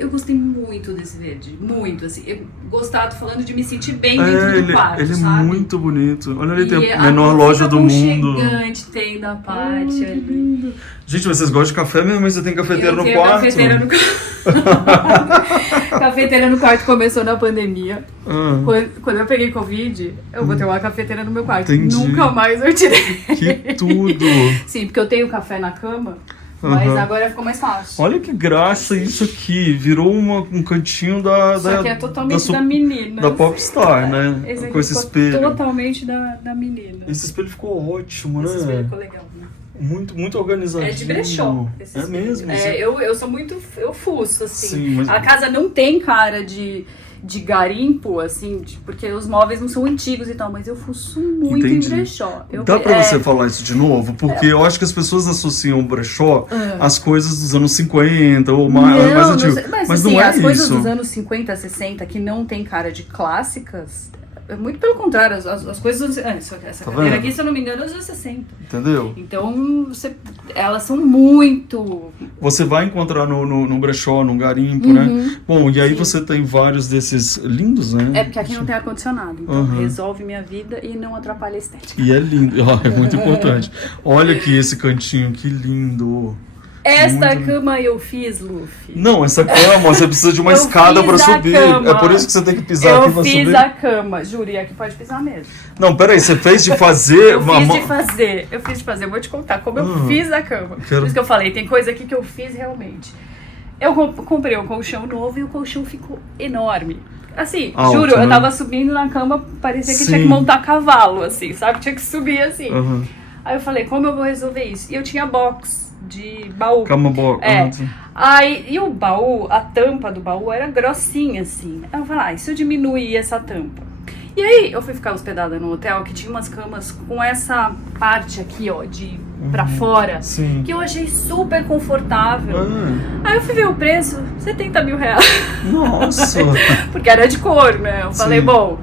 Eu gostei muito desse verde. Muito, assim. Eu tô falando de me sentir bem É, dentro do quarto, ele é sabe? muito bonito. Olha ali, tem E a menor loja do mundo. aconchegante tem da parte ali. Gente, mas vocês gostam de café mesmo, mas você tem cafeteira Eu no tenho quarto? Cafeteira no Cafeteira no quarto começou na pandemia. Ah, Quando eu peguei Covid, eu botei uma cafeteira no meu quarto. Entendi. Nunca mais eu tirei. que tudo! Sim, porque eu tenho café na cama, mas Aham. agora ficou mais fácil. Olha que graça isso aqui. Virou um cantinho da... Isso aqui é totalmente su- da menina. da Popstar, né? Esse aqui Com esse ficou espelho. totalmente da menina. Esse espelho ficou ótimo, Esse espelho né? ficou legal, né? Muito organizadinho. É de brechó. esse É espelho. mesmo? É, eu sou muito... Eu fuço, assim. Sim, mas... A casa não tem cara de garimpo, assim, porque os móveis não são antigos e tal, mas eu fuço muito Entendi. em brechó. Dá pra você falar isso de novo? Porque eu acho que as pessoas associam o brechó às coisas dos anos 50 ou mais antigo. Mas assim, não é as coisas isso. dos anos 50, 60 que não tem cara de clássicas, muito pelo contrário, as coisas... Essa Tá cadeira vendo? aqui, se eu não me engano, é dos anos 60. Entendeu? Então, elas são muito... Você vai encontrar no brechó, no garimpo, né? Bom, e aí você tem vários desses lindos, né? É porque aqui não tem ar-condicionado, então Uhum. resolve minha vida e não atrapalha a estética. E é lindo, ó, é muito importante. Olha aqui esse cantinho, que lindo. Esta Muito cama eu fiz, Luffy. Não, essa cama, você precisa de uma Eu escada fiz pra a subir. cama. É por isso que você tem que pisar Eu aqui pra fiz subir. a cama, juro, e aqui pode pisar mesmo. Não, peraí, você fez de fazer... Eu fiz de fazer, eu vou te contar como eu fiz a cama. Quero- Por isso que eu falei, tem coisa aqui que eu fiz realmente. Eu comprei um colchão novo e o colchão ficou enorme. Assim, Alto, juro, né? eu tava subindo na cama, parecia que Sim. tinha que montar cavalo, assim, sabe? Tinha que subir assim. Uhum. Aí eu falei, como eu vou resolver isso? E eu tinha box de baú. Cama boa. É. Aí, e o baú, a tampa do baú era grossinha, assim. Aí eu falei, e se eu diminuir essa tampa? E aí, eu fui ficar hospedada no hotel que tinha umas camas com essa parte aqui, ó, de pra fora, Sim. que eu achei super confortável. Ah, Aí eu fui ver o preço, 70 mil reais. nossa. Porque era de couro, né? Eu falei, Sim. bom,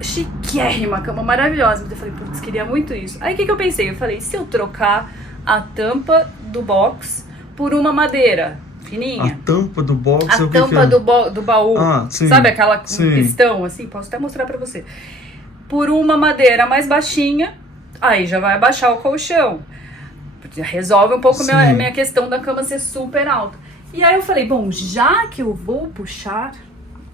chiquérrima, cama maravilhosa. Eu falei, putz, queria muito isso. Aí o que eu pensei? Eu falei, e se eu trocar a tampa do box por uma madeira A fininha? tampa do box é A o que tampa que é? do baú. Ah, sim. Sabe aquela com Sim. pistão, assim? Posso até mostrar pra você. Por uma madeira mais baixinha, aí já vai abaixar o colchão. Resolve um pouco Sim. minha questão da cama ser super alta. E aí eu falei, bom, já que eu vou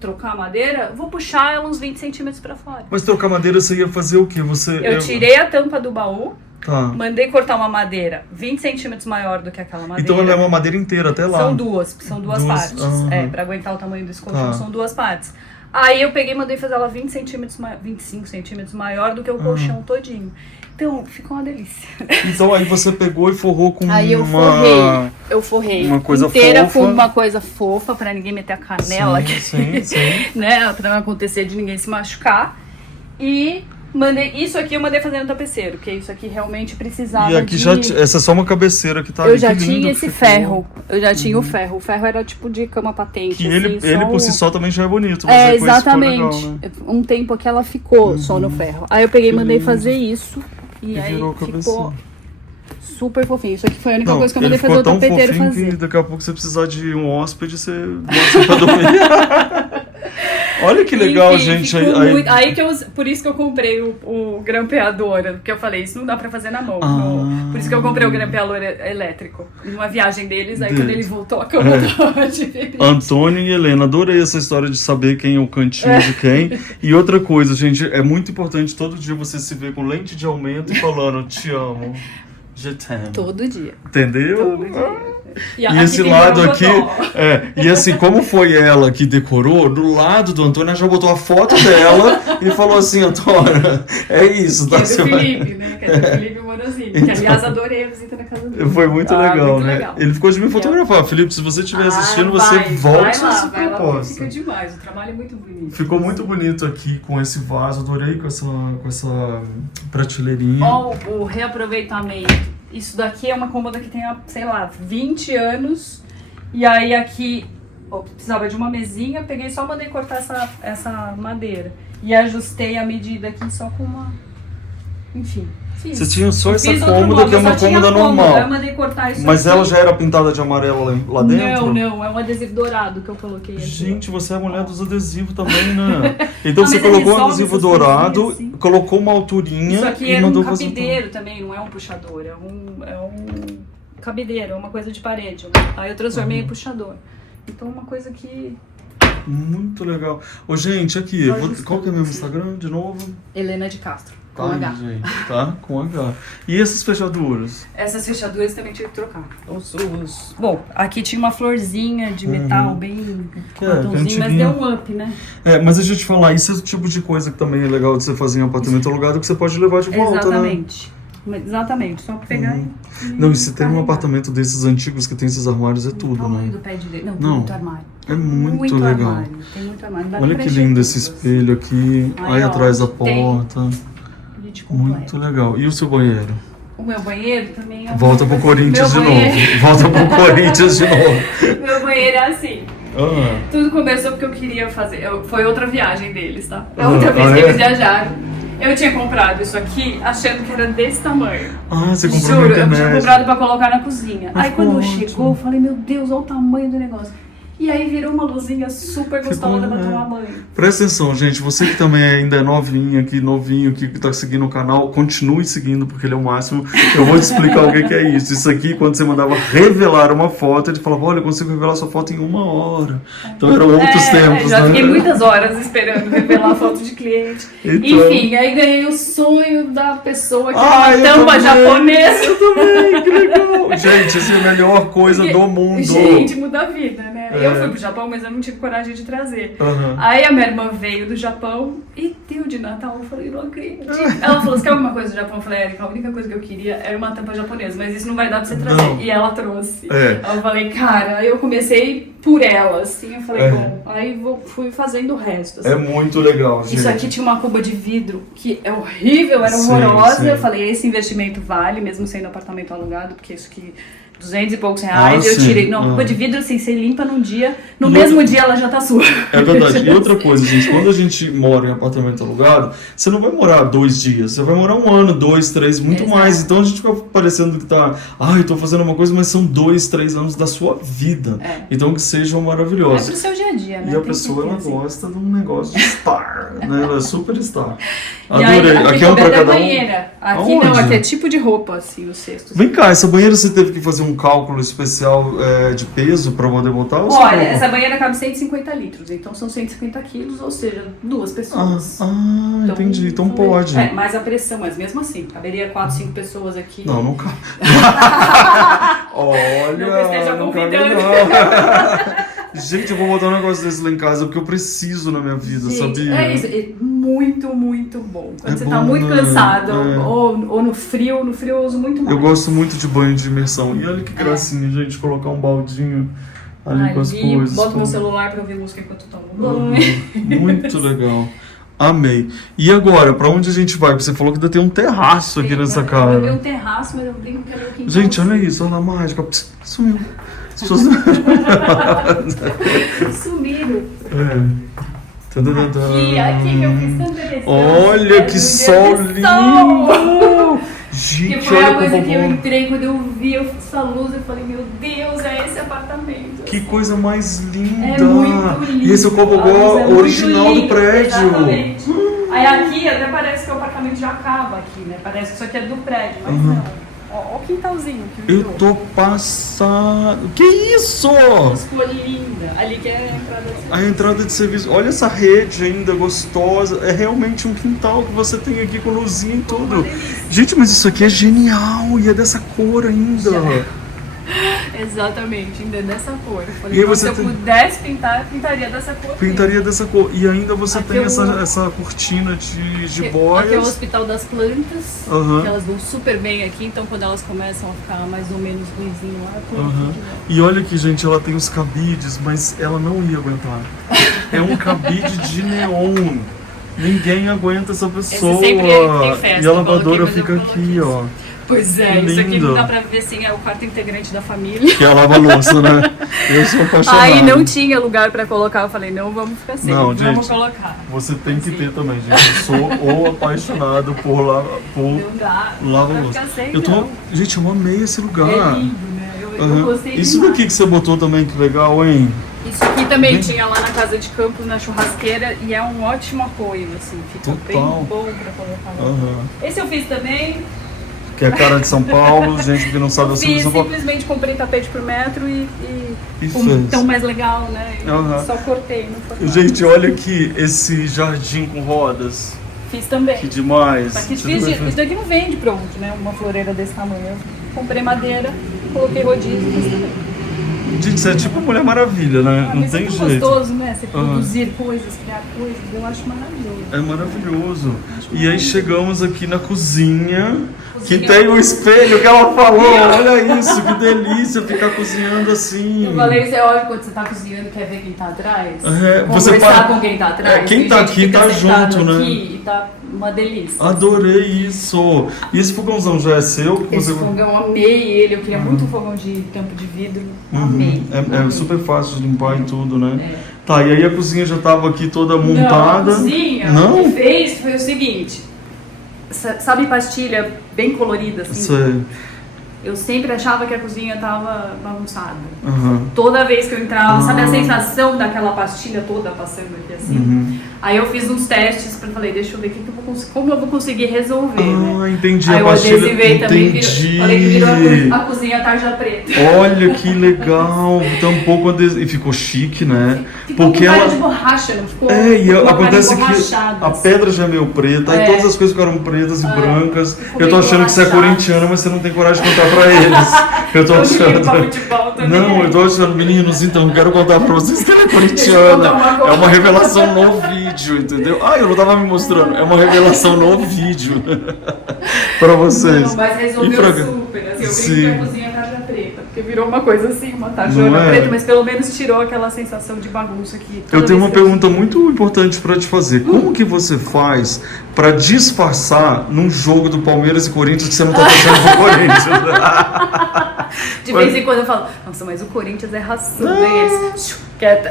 trocar a madeira, vou puxar ela uns 20 centímetros pra fora. Mas trocar madeira você ia fazer o quê? Eu tirei a tampa do baú, Tá. mandei cortar uma madeira 20 centímetros maior do que aquela madeira. Então ela é uma madeira inteira até lá. São duas partes. Aham. É, pra aguentar o tamanho desse colchão, Tá. são duas partes. Aí eu peguei e mandei fazer ela 25 centímetros maior do que o colchão todinho. Então, ficou uma delícia. Então aí você pegou e forrou com Aí eu forrei uma coisa inteira fofa. com uma coisa fofa pra ninguém meter a canela aqui, Sim, sim. né? Pra não acontecer de ninguém se machucar. E isso aqui eu mandei fazer no tapeceiro, porque isso aqui realmente precisava E aqui de... essa é só uma cabeceira que tá Eu ali. já que lindo tinha que esse ficou. ferro. Eu já tinha o ferro. O ferro era tipo de cama patente. Que assim, ele por o- si só também já é bonito. mas É, depois ficou exatamente. legal, né? Um tempo que ela ficou só no ferro. Aí eu peguei e Que mandei lindo. fazer isso. E aí virou a ficou cabecinha. super fofinho. Isso aqui foi a única Não, coisa que eu ele mandei ficou fazer o tão tapeteiro fofinho fazer. que daqui a pouco você precisar de um hóspede, você gosta pra dormir. Olha que legal, Enfim, gente. ficou Aí- muito- aí que por isso que eu comprei o grampeador, porque eu falei, isso não dá pra fazer na mão. Por isso que eu comprei o grampeador elétrico. Numa viagem deles, aí quando ele voltou, a cama tava diferente. Antônio e Helena, adorei essa história de saber quem é o cantinho de quem. E outra coisa, gente, é muito importante todo dia você se ver com lente de aumento e falando, te amo, je t'aime. Todo dia. Entendeu? Todo dia. E aqui esse tem lado meu aqui, botão. e assim, como foi ela que decorou, do lado do Antônio, ela já botou a foto dela e falou assim, Antônio, é isso, Que tá? é do Você vai- Felipe, né? Que é do Felipe Morosini. Que, aliás, adorei a visita na casa dele. Foi muito legal, muito né? legal. Ele ficou de me fotografar. Felipe, se você estiver assistindo, você vai volte lá, essa vai lá, proposta. fica demais. O trabalho é muito bonito. Ficou muito bonito aqui com esse vaso, adorei com essa prateleirinha. Ó, o reaproveitamento. Isso daqui é uma cômoda que tem, sei lá, 20 anos. E aí aqui, precisava de uma mesinha, peguei só mandei cortar essa madeira. E ajustei a medida aqui só com uma... Enfim, fiz. Você tinha só essa Fiz outro cômoda móvel, que é uma só tinha cômoda cômoda, normal. Eu mandei cortar isso Mas aqui. ela já era pintada de amarelo lá dentro? Não, é um adesivo dourado que eu coloquei aqui. Gente, você é a mulher dos adesivos também, né? Então Ah, você mas ele colocou um resolve adesivo essas dourado, coisinhas, assim. colocou uma alturinha Isso aqui e era mandou um fazer cabideiro também, não é um puxador, é um cabideiro, é uma coisa de parede. Aí eu transformei em puxador. Então uma coisa que... Muito legal. Ô, gente, aqui, Nós estamos qual que é meu aqui. Instagram, de novo? Helena de Castro, com Tá aí, H. gente, tá? Com H. E essas fechaduras? Essas fechaduras também tive que trocar. Bom, aqui tinha uma florzinha de metal bem Que é marronzinho, mas antiguinha. deu um up, né? Mas deixa eu te falar, isso é o tipo de coisa que também é legal de você fazer em apartamento alugado, que você pode levar de volta, né? Exatamente. Exatamente, só pegar e... Não, e se tem um carregar. apartamento desses antigos que tem esses armários, é O tudo, tamanho né? do pé direito. Não, tem Não. muito armário. É muito legal. Armário. Tem muito armário. Não dá Olha nem que pra encher lindo tudo, esse assim. espelho aqui, Aí, aí ó, atrás da tem. porta. Kit completo. Muito legal. E o seu banheiro? O meu banheiro também é... Volta pro Corinthians de Meu novo. banheiro- Volta pro Corinthians de novo. Meu banheiro é assim. Ah, Tudo começou porque eu queria fazer... Foi outra viagem deles, tá? É Ah, outra vez que é? eles viajaram. Eu tinha comprado isso aqui achando que era desse tamanho. você comprou Juro, na eu tinha internet. comprado pra colocar na cozinha. Mas Aí quando ficou chegou, eu falei, meu Deus, olha o tamanho do negócio. E aí virou uma luzinha super gostosa pra tomar banho. Presta atenção, gente. Você que também ainda é novinho que tá seguindo o canal, continue seguindo, porque ele é o máximo. Eu vou te explicar o que é isso. Isso aqui, quando você mandava revelar uma foto, ele falava, olha, eu consigo revelar sua foto em 1 hora. Então eram outros tempos, já né? fiquei muitas horas esperando revelar a foto de cliente. Então- Enfim, aí ganhei o sonho da pessoa que Ah, é eu uma tampa também. japonesa. Eu também, que legal. Gente, essa é a melhor coisa Porque, do mundo. Gente, muda a vida, né? É. Eu fui pro Japão, mas eu não tive coragem de trazer. Aham. Aí a minha irmã veio do Japão e deu de Natal. Eu falei, não acredito. Ela falou, você quer alguma coisa do Japão? Eu falei, Erika, a única coisa que eu queria era uma tampa japonesa, mas isso não vai dar pra você trazer. Não. E ela trouxe. É. Aí eu falei, cara, aí eu comecei por ela, assim. Eu falei, É. bom, aí fui fazendo o resto. assim. É muito legal, gente. Isso aqui tinha uma cuba de vidro que é horrível, era Sim, horrorosa. sim. Eu falei, esse investimento vale, mesmo sendo apartamento alugado, porque isso aqui, 200 e poucos reais, Ah, eu sim. tirei. Não, Ah. cuba de vidro, assim, você limpa num dia, no E mesmo outra- dia ela já tá suja. É verdade. E outra coisa, gente, quando a gente mora em apartamento alugado, você não vai morar 2 dias, você vai morar 1 ano, 2, 3, muito Exato. mais. Então a gente fica parecendo que tá, eu tô fazendo uma coisa, mas são 2, 3 anos da sua vida. É. Então que sejam É maravilhosos. pro seu dia a dia, né? E a Tem que pessoa, ter, ela assim. gosta de um negócio de estar, né? Ela é super star. E aí, Adorei. Aqui é um cabe pra até cada um. banheira. Aqui Aonde? não, aqui é tipo de roupa, assim, os cestos. Vem cá, essa banheira você teve que fazer um cálculo especial de peso pra poder botar? Ou você Olha, colocou? essa banheira cabe 150 litros, então são 150 quilos, ou seja, 2 pessoas. Entendi. Então falei, pode. mais a pressão, mas mesmo assim, caberia 4, 5 pessoas aqui. Não, não cabe. Olha, Não esteja não cabe convidando. não. Gente, eu vou botar um negócio desse lá em casa, porque eu preciso na minha vida, Gente, sabia? é isso, é muito, muito bom. Quando É você bom, tá muito né? cansado, É. ou no frio eu uso muito mais. Eu gosto muito de banho de imersão. E olha que gracinha, gente, colocar um baldinho ali com as coisas. Boto meu com- celular pra ouvir música enquanto eu tomo banho. Muito legal. Amei. E agora, pra onde a gente vai? Você falou que ainda tem um terraço aqui nessa Eu casa. tenho um terraço, mas eu brinco que é meu quintal. Gente, olha isso, olha a mágica. Pss, sumiu. As pessoas... Sumiram. Tadadadã. Aqui que eu fiz tanta questão. Olha É que do sol dia de lindo! Gente, Que foi olha a coisa como que eu bom. entrei, quando eu vi essa luz, eu falei, meu Deus, é esse apartamento. Que coisa mais linda! É muito lindo. E esse é o A luz cobogó é muito original do lindo, prédio. Exatamente. Aí aqui até parece que o apartamento já acaba aqui, né? Parece que isso aqui é do prédio, mas não. Ó o quintalzinho que Eu virou. tô passado. Que isso? Ficou linda. Ali que é a entrada assim. A entrada de serviço. Olha essa rede ainda gostosa. É realmente um quintal que você tem aqui com luzinha e tudo. Gente, mas isso aqui é genial e é dessa cor ainda. Exatamente, ainda é dessa cor. Eu falei, E aí nossa, você se eu tem- pudesse pintar, pintaria dessa cor. Pintaria dessa cor. E ainda você Aqui tem eu- essa cortina de Aqui é o boias. Hospital das Plantas, Aham. que elas vão super bem aqui, então quando elas começam a ficar mais ou menos ruimzinho lá, eu Aham. E olha aqui, gente, ela tem os cabides, mas ela não ia aguentar. É um cabide de neon. Ninguém aguenta essa pessoa. sempre tem festa, E a eu lavadora coloquei, mas eu fica aqui, coloquei ó. Pois é, Que isso aqui lindo. não dá pra ver assim, é o quarto integrante da família. Que é a lava-louça, né? Eu sou apaixonado. Aí não tinha lugar pra colocar, eu falei, não vamos ficar sem, Não, vamos gente, colocar. Você tem que ter também, gente. Eu sou ou apaixonado por Não dá, não vai lava-louça. ficar sem, Eu tô. não. Gente, eu amei esse lugar. É lindo, né? Eu Aham. gostei Isso demais. daqui que você botou também, que legal, hein? Isso aqui também Bem- tinha lá na casa de campo, na churrasqueira, e é um ótimo apoio, assim, fica Total. bem bom pra colocar lá. Aham. Esse eu fiz também, Que é a cara de São Paulo, gente que não sabe eu sou de fiz, São Paulo. simplesmente comprei tapete por metro e E ficou fez. tão mais legal, né? Eu Aham. só cortei, não foi nada. Gente, olha aqui esse jardim com rodas. Fiz também. Que demais. Só que Você fiz, também fez? isso daqui não vende pronto, né? Uma floreira desse tamanho. Eu comprei madeira, coloquei rodízio e fiz também. Gente, você é tipo Mulher Maravilha, né? Ah, Não mas tem é tão jeito. gostoso, né? Você Aham. produzir coisas, criar coisas, eu acho maravilhoso. É maravilhoso. E aí chegamos aqui na cozinha, que Cozinha. tem o espelho que ela falou. Olha isso, que delícia ficar cozinhando assim. Eu falei, isso é ótimo quando você tá cozinhando, quer ver quem tá atrás? É, você Conversar para- com quem tá atrás. É, quem Tem tá gente que aqui fica tá sentado junto, né? aqui e tá uma delícia. Adorei isso. E esse fogãozão já é seu? Esse fogão, eu amei ele. Eu queria muito um fogão de tampo de vidro. Amei. É super fácil de limpar e tudo, né? É. Tá, e aí a cozinha já tava aqui toda montada. Não, a cozinha, Não? o que fez foi o seguinte. Sabe pastilha bem colorida assim? Sei. Eu sempre achava que a cozinha tava bagunçada. Aham. Toda vez que eu entrava, sabe Ah. a sensação daquela pastilha toda passando aqui assim? Uhum. Aí eu fiz uns testes pra falei, deixa eu ver como eu vou conseguir resolver, né? Ah, entendi. Aí a eu pastilha. adesivei também, Entendi. falei que virou a cozinha tarja preta. Olha que legal. Tampou com adesivo. E ficou chique, né? Ficou Porque com cara ela. de borracha, não ficou? É, e ficou uma cara acontece que emborrachada, a assim. pedra já é meio preta, aí É. todas as coisas ficaram pretas e brancas. ficou Eu tô meio achando que você é borrachado. corintiano, mas você não tem coragem de contar pra eles. Eu tô Eu queria ir pra achando. futebol também. Não, eu tô achando, meninos, então, eu quero contar pra vocês que ela é Deixa eu corintiana. contar uma coisa. É uma revelação no vídeo, entendeu? Ah, eu não tava me mostrando. É uma revelação no vídeo. Pra vocês. Não, mas E resolveu pra- super. Assim, eu Sim. brinco que a cozinha é tarja preta. Porque virou uma coisa assim, uma tarjona Não é? preta, mas pelo menos tirou aquela sensação de bagunça aqui. Eu tenho uma pergunta muito importante pra te fazer. Como que você faz pra disfarçar num jogo do Palmeiras e Corinthians que você não tá torcendo pro Corinthians? De vez em quando eu falo, nossa, mas o Corinthians é raçudo, Ah. hein? Eles, quieta.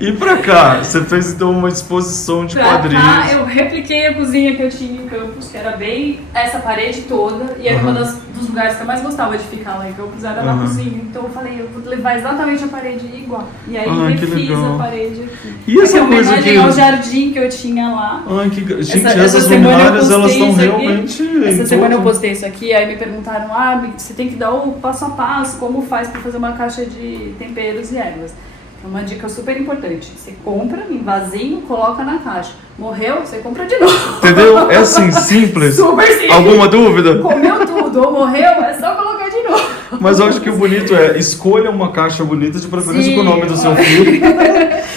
E pra cá, você fez então uma exposição de Pra cá, quadrinhos. eu repliquei a cozinha que eu tinha em Campos, que era bem essa parede toda, e era Aham. dos lugares que eu mais gostava de ficar lá em Campos, era na Aham. cozinha. Então eu falei, eu vou levar exatamente a parede igual. E aí Ai, que refiz legal. a parede aqui. E essa Aqui é coisa homenagem que- ao jardim que eu tinha lá. Ai, que... Gente, Essa essas semana eu luminárias, elas postei estão isso aqui. realmente... em Essa semana eu todo- postei isso aqui, aí me perguntaram, você tem que dar o passo a passo, como faz pra fazer uma caixa de temperos e ervas. É uma dica super importante. Você compra em vasinho, coloca na caixa. Morreu, você compra de novo. Entendeu? É assim, simples. Super simples. Alguma dúvida? Comeu tudo ou morreu, é só colocar de novo. Mas eu acho que o bonito é, escolha uma caixa bonita, de preferência Sim. com o nome do seu filho,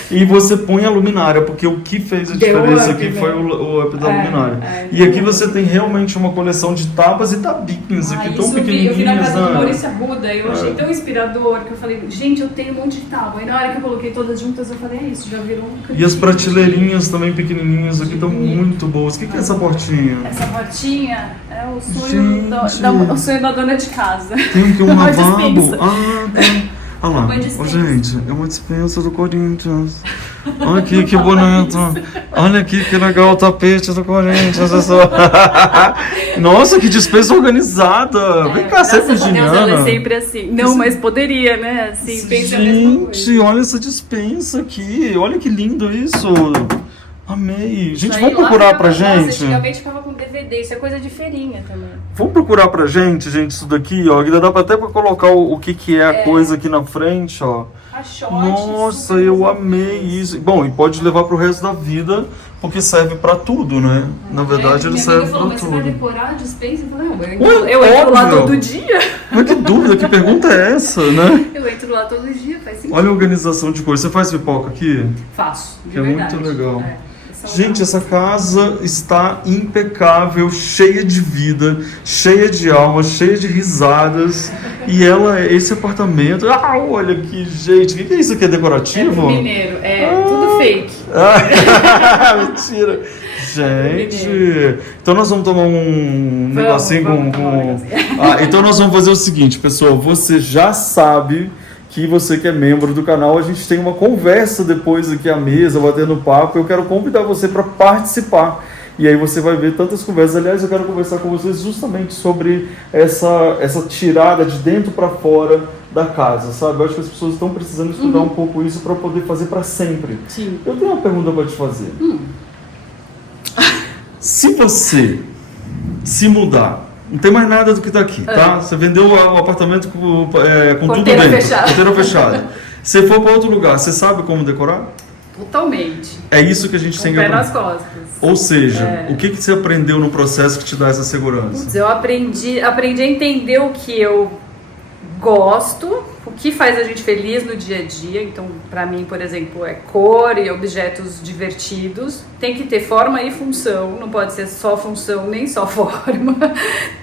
e você põe a luminária, porque o que fez a Deu diferença up, aqui né? foi o up da É, luminária. é, E aqui você tem realmente uma coleção de tapas e tabinhos aqui, tão isso eu vi na pequenininhas, casa do né? Maurício Arruda, eu achei tão inspirador que eu falei, gente, eu tenho um monte de tábua. E na hora que eu coloquei todas juntas, eu falei, é isso, já virou um E as cantinho. prateleirinhas também pequenininhas aqui estão muito boas. O que é essa portinha? Essa portinha é o sonho, Gente. o sonho da dona de casa. Tem aqui um Uma lavabo. dispensa. Ah, tá. Olha lá. Uma dispensa. Ô, gente, é uma dispensa do Corinthians. Olha aqui, que bonito. Olha aqui, que legal o tapete do Corinthians. Nossa, que dispensa organizada. Vem cá, você é graças a Deus virginiana? ela é sempre assim. Não, mas poderia, né? Assim, pensa a mesma coisa. Gente, olha essa dispensa aqui. Olha que lindo isso. Amei. Gente, Isso aí vamos lá procurar ficava- pra Nossa, gente? antigamente ficava com DVD, isso é coisa de feirinha também. Vamos procurar pra gente, isso daqui, ó. Ainda dá até pra colocar o que é a coisa aqui na frente, ó. Caixote. Nossa, super eu maravilhoso. amei isso. Bom, e pode levar pro resto da vida, porque serve pra tudo, né? Na verdade, ele minha serve amiga falou, pra mas você vai tudo. decorar a dispensa? Eu falei, não, Ué, eu entro lá óbvio. todo dia. Mas que dúvida, que pergunta é essa, né? Eu entro lá todo dia, faz sentido. Olha a organização de coisas. Você faz pipoca aqui? Faço, de Que é verdade. muito legal. É Gente, essa casa está impecável, cheia de vida, cheia de alma, cheia de risadas. E esse apartamento. Ah, olha aqui, gente. O que é isso aqui? É é decorativo? mineiro, tudo fake. Ah, mentira. Gente, então nós vamos tomar um negocinho vamos com. tomar um negocinho. Então nós vamos fazer o seguinte, pessoal. Você já sabe que você que é membro do canal, a gente tem uma conversa depois aqui à mesa, batendo papo. Eu quero convidar você para participar. E aí você vai ver tantas conversas. Aliás, eu quero conversar com vocês justamente sobre essa tirada de dentro para fora da casa, sabe? Eu acho que as pessoas estão precisando estudar um pouco isso para poder fazer para sempre. Sim. Eu tenho uma pergunta para te fazer. Se você se mudar, não tem mais nada do que tá aqui, tá? Você vendeu o apartamento com tudo Porteira dentro, fechada. porteira fechada. Você for para outro lugar, você sabe como decorar? Totalmente. É isso que a gente Com tem o que pé nas aprender. costas. Ou seja, o que você aprendeu no processo que te dá essa segurança? Putz, eu aprendi a entender o que eu gosto, o que faz a gente feliz no dia a dia. Então, pra mim, por exemplo, é cor e objetos divertidos. Tem que ter forma e função, não pode ser só função nem só forma.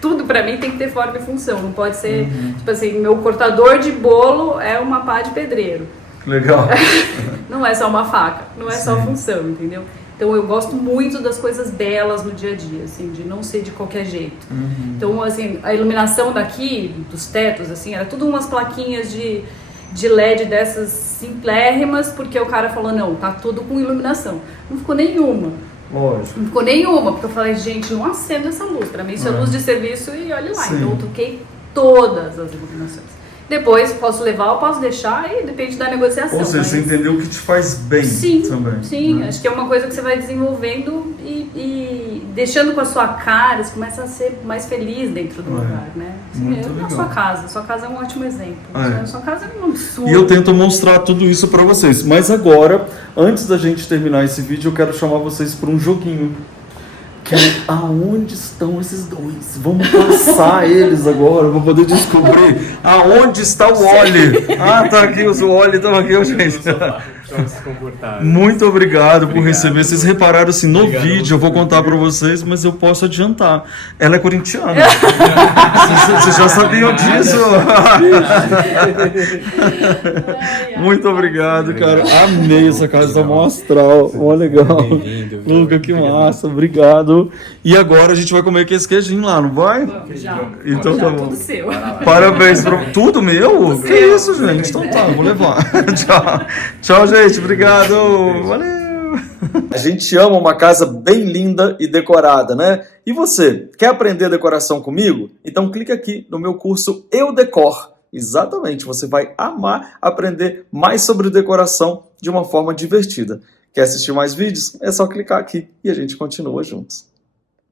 Tudo pra mim tem que ter forma e função. Não pode ser, tipo assim, meu cortador de bolo é uma pá de pedreiro. Legal. Não é só uma faca, não é só Sim. função, entendeu? Então eu gosto muito das coisas belas no dia a dia, assim, de não ser de qualquer jeito. Então, assim, a iluminação daqui, dos tetos, assim, era tudo umas plaquinhas de LED dessas simplérrimas, porque o cara falou, não, tá tudo com iluminação. Não ficou nenhuma. Lógico. Não ficou nenhuma, porque eu falei, gente, não acendo essa luz. Pra mim isso é luz de serviço e olha lá. Sim. Então eu toquei todas as iluminações. Depois, posso levar ou posso deixar, e depende da negociação. Ou seja, mas- você entendeu o que te faz bem Sim, também. sim, né? acho que é uma coisa que você vai desenvolvendo e deixando com a sua cara, você começa a ser mais feliz dentro do lugar, né? Assim, Muito na legal. sua casa é um ótimo exemplo. É. Sua casa é um absurdo. E eu tento mostrar tudo isso pra vocês. Mas agora, antes da gente terminar esse vídeo, eu quero chamar vocês para um joguinho. Que é aonde estão esses dois? Vamos caçar eles agora para poder descobrir aonde está o Oli. Ah, tá aqui, os Oli estão aqui, gente. Estão se comportando. Muito obrigado por Obrigado. receber. Vocês repararam assim, no Obrigado. vídeo, eu vou contar pra vocês, mas eu posso adiantar. Ela é corintiana. Vocês já sabiam disso? Muito obrigado, cara. Amei essa casa, tá mó astral. Mó legal. Bem-vindo, viu? Luca, que massa. Obrigado. E agora a gente vai comer esse queijinho lá, não vai? Vamos, já. Então Já, tá bom. tudo seu. Parabéns. Tudo meu? Que seu. isso, gente? Então tá, vou levar. Tchau. Tchau, gente. Obrigado. Valeu. A gente ama uma casa bem linda e decorada, né? E você, quer aprender decoração comigo? Então clica aqui no meu curso Eu Decor. Exatamente, você vai amar aprender mais sobre decoração de uma forma divertida. Quer assistir mais vídeos? É só clicar aqui e a gente continua juntos.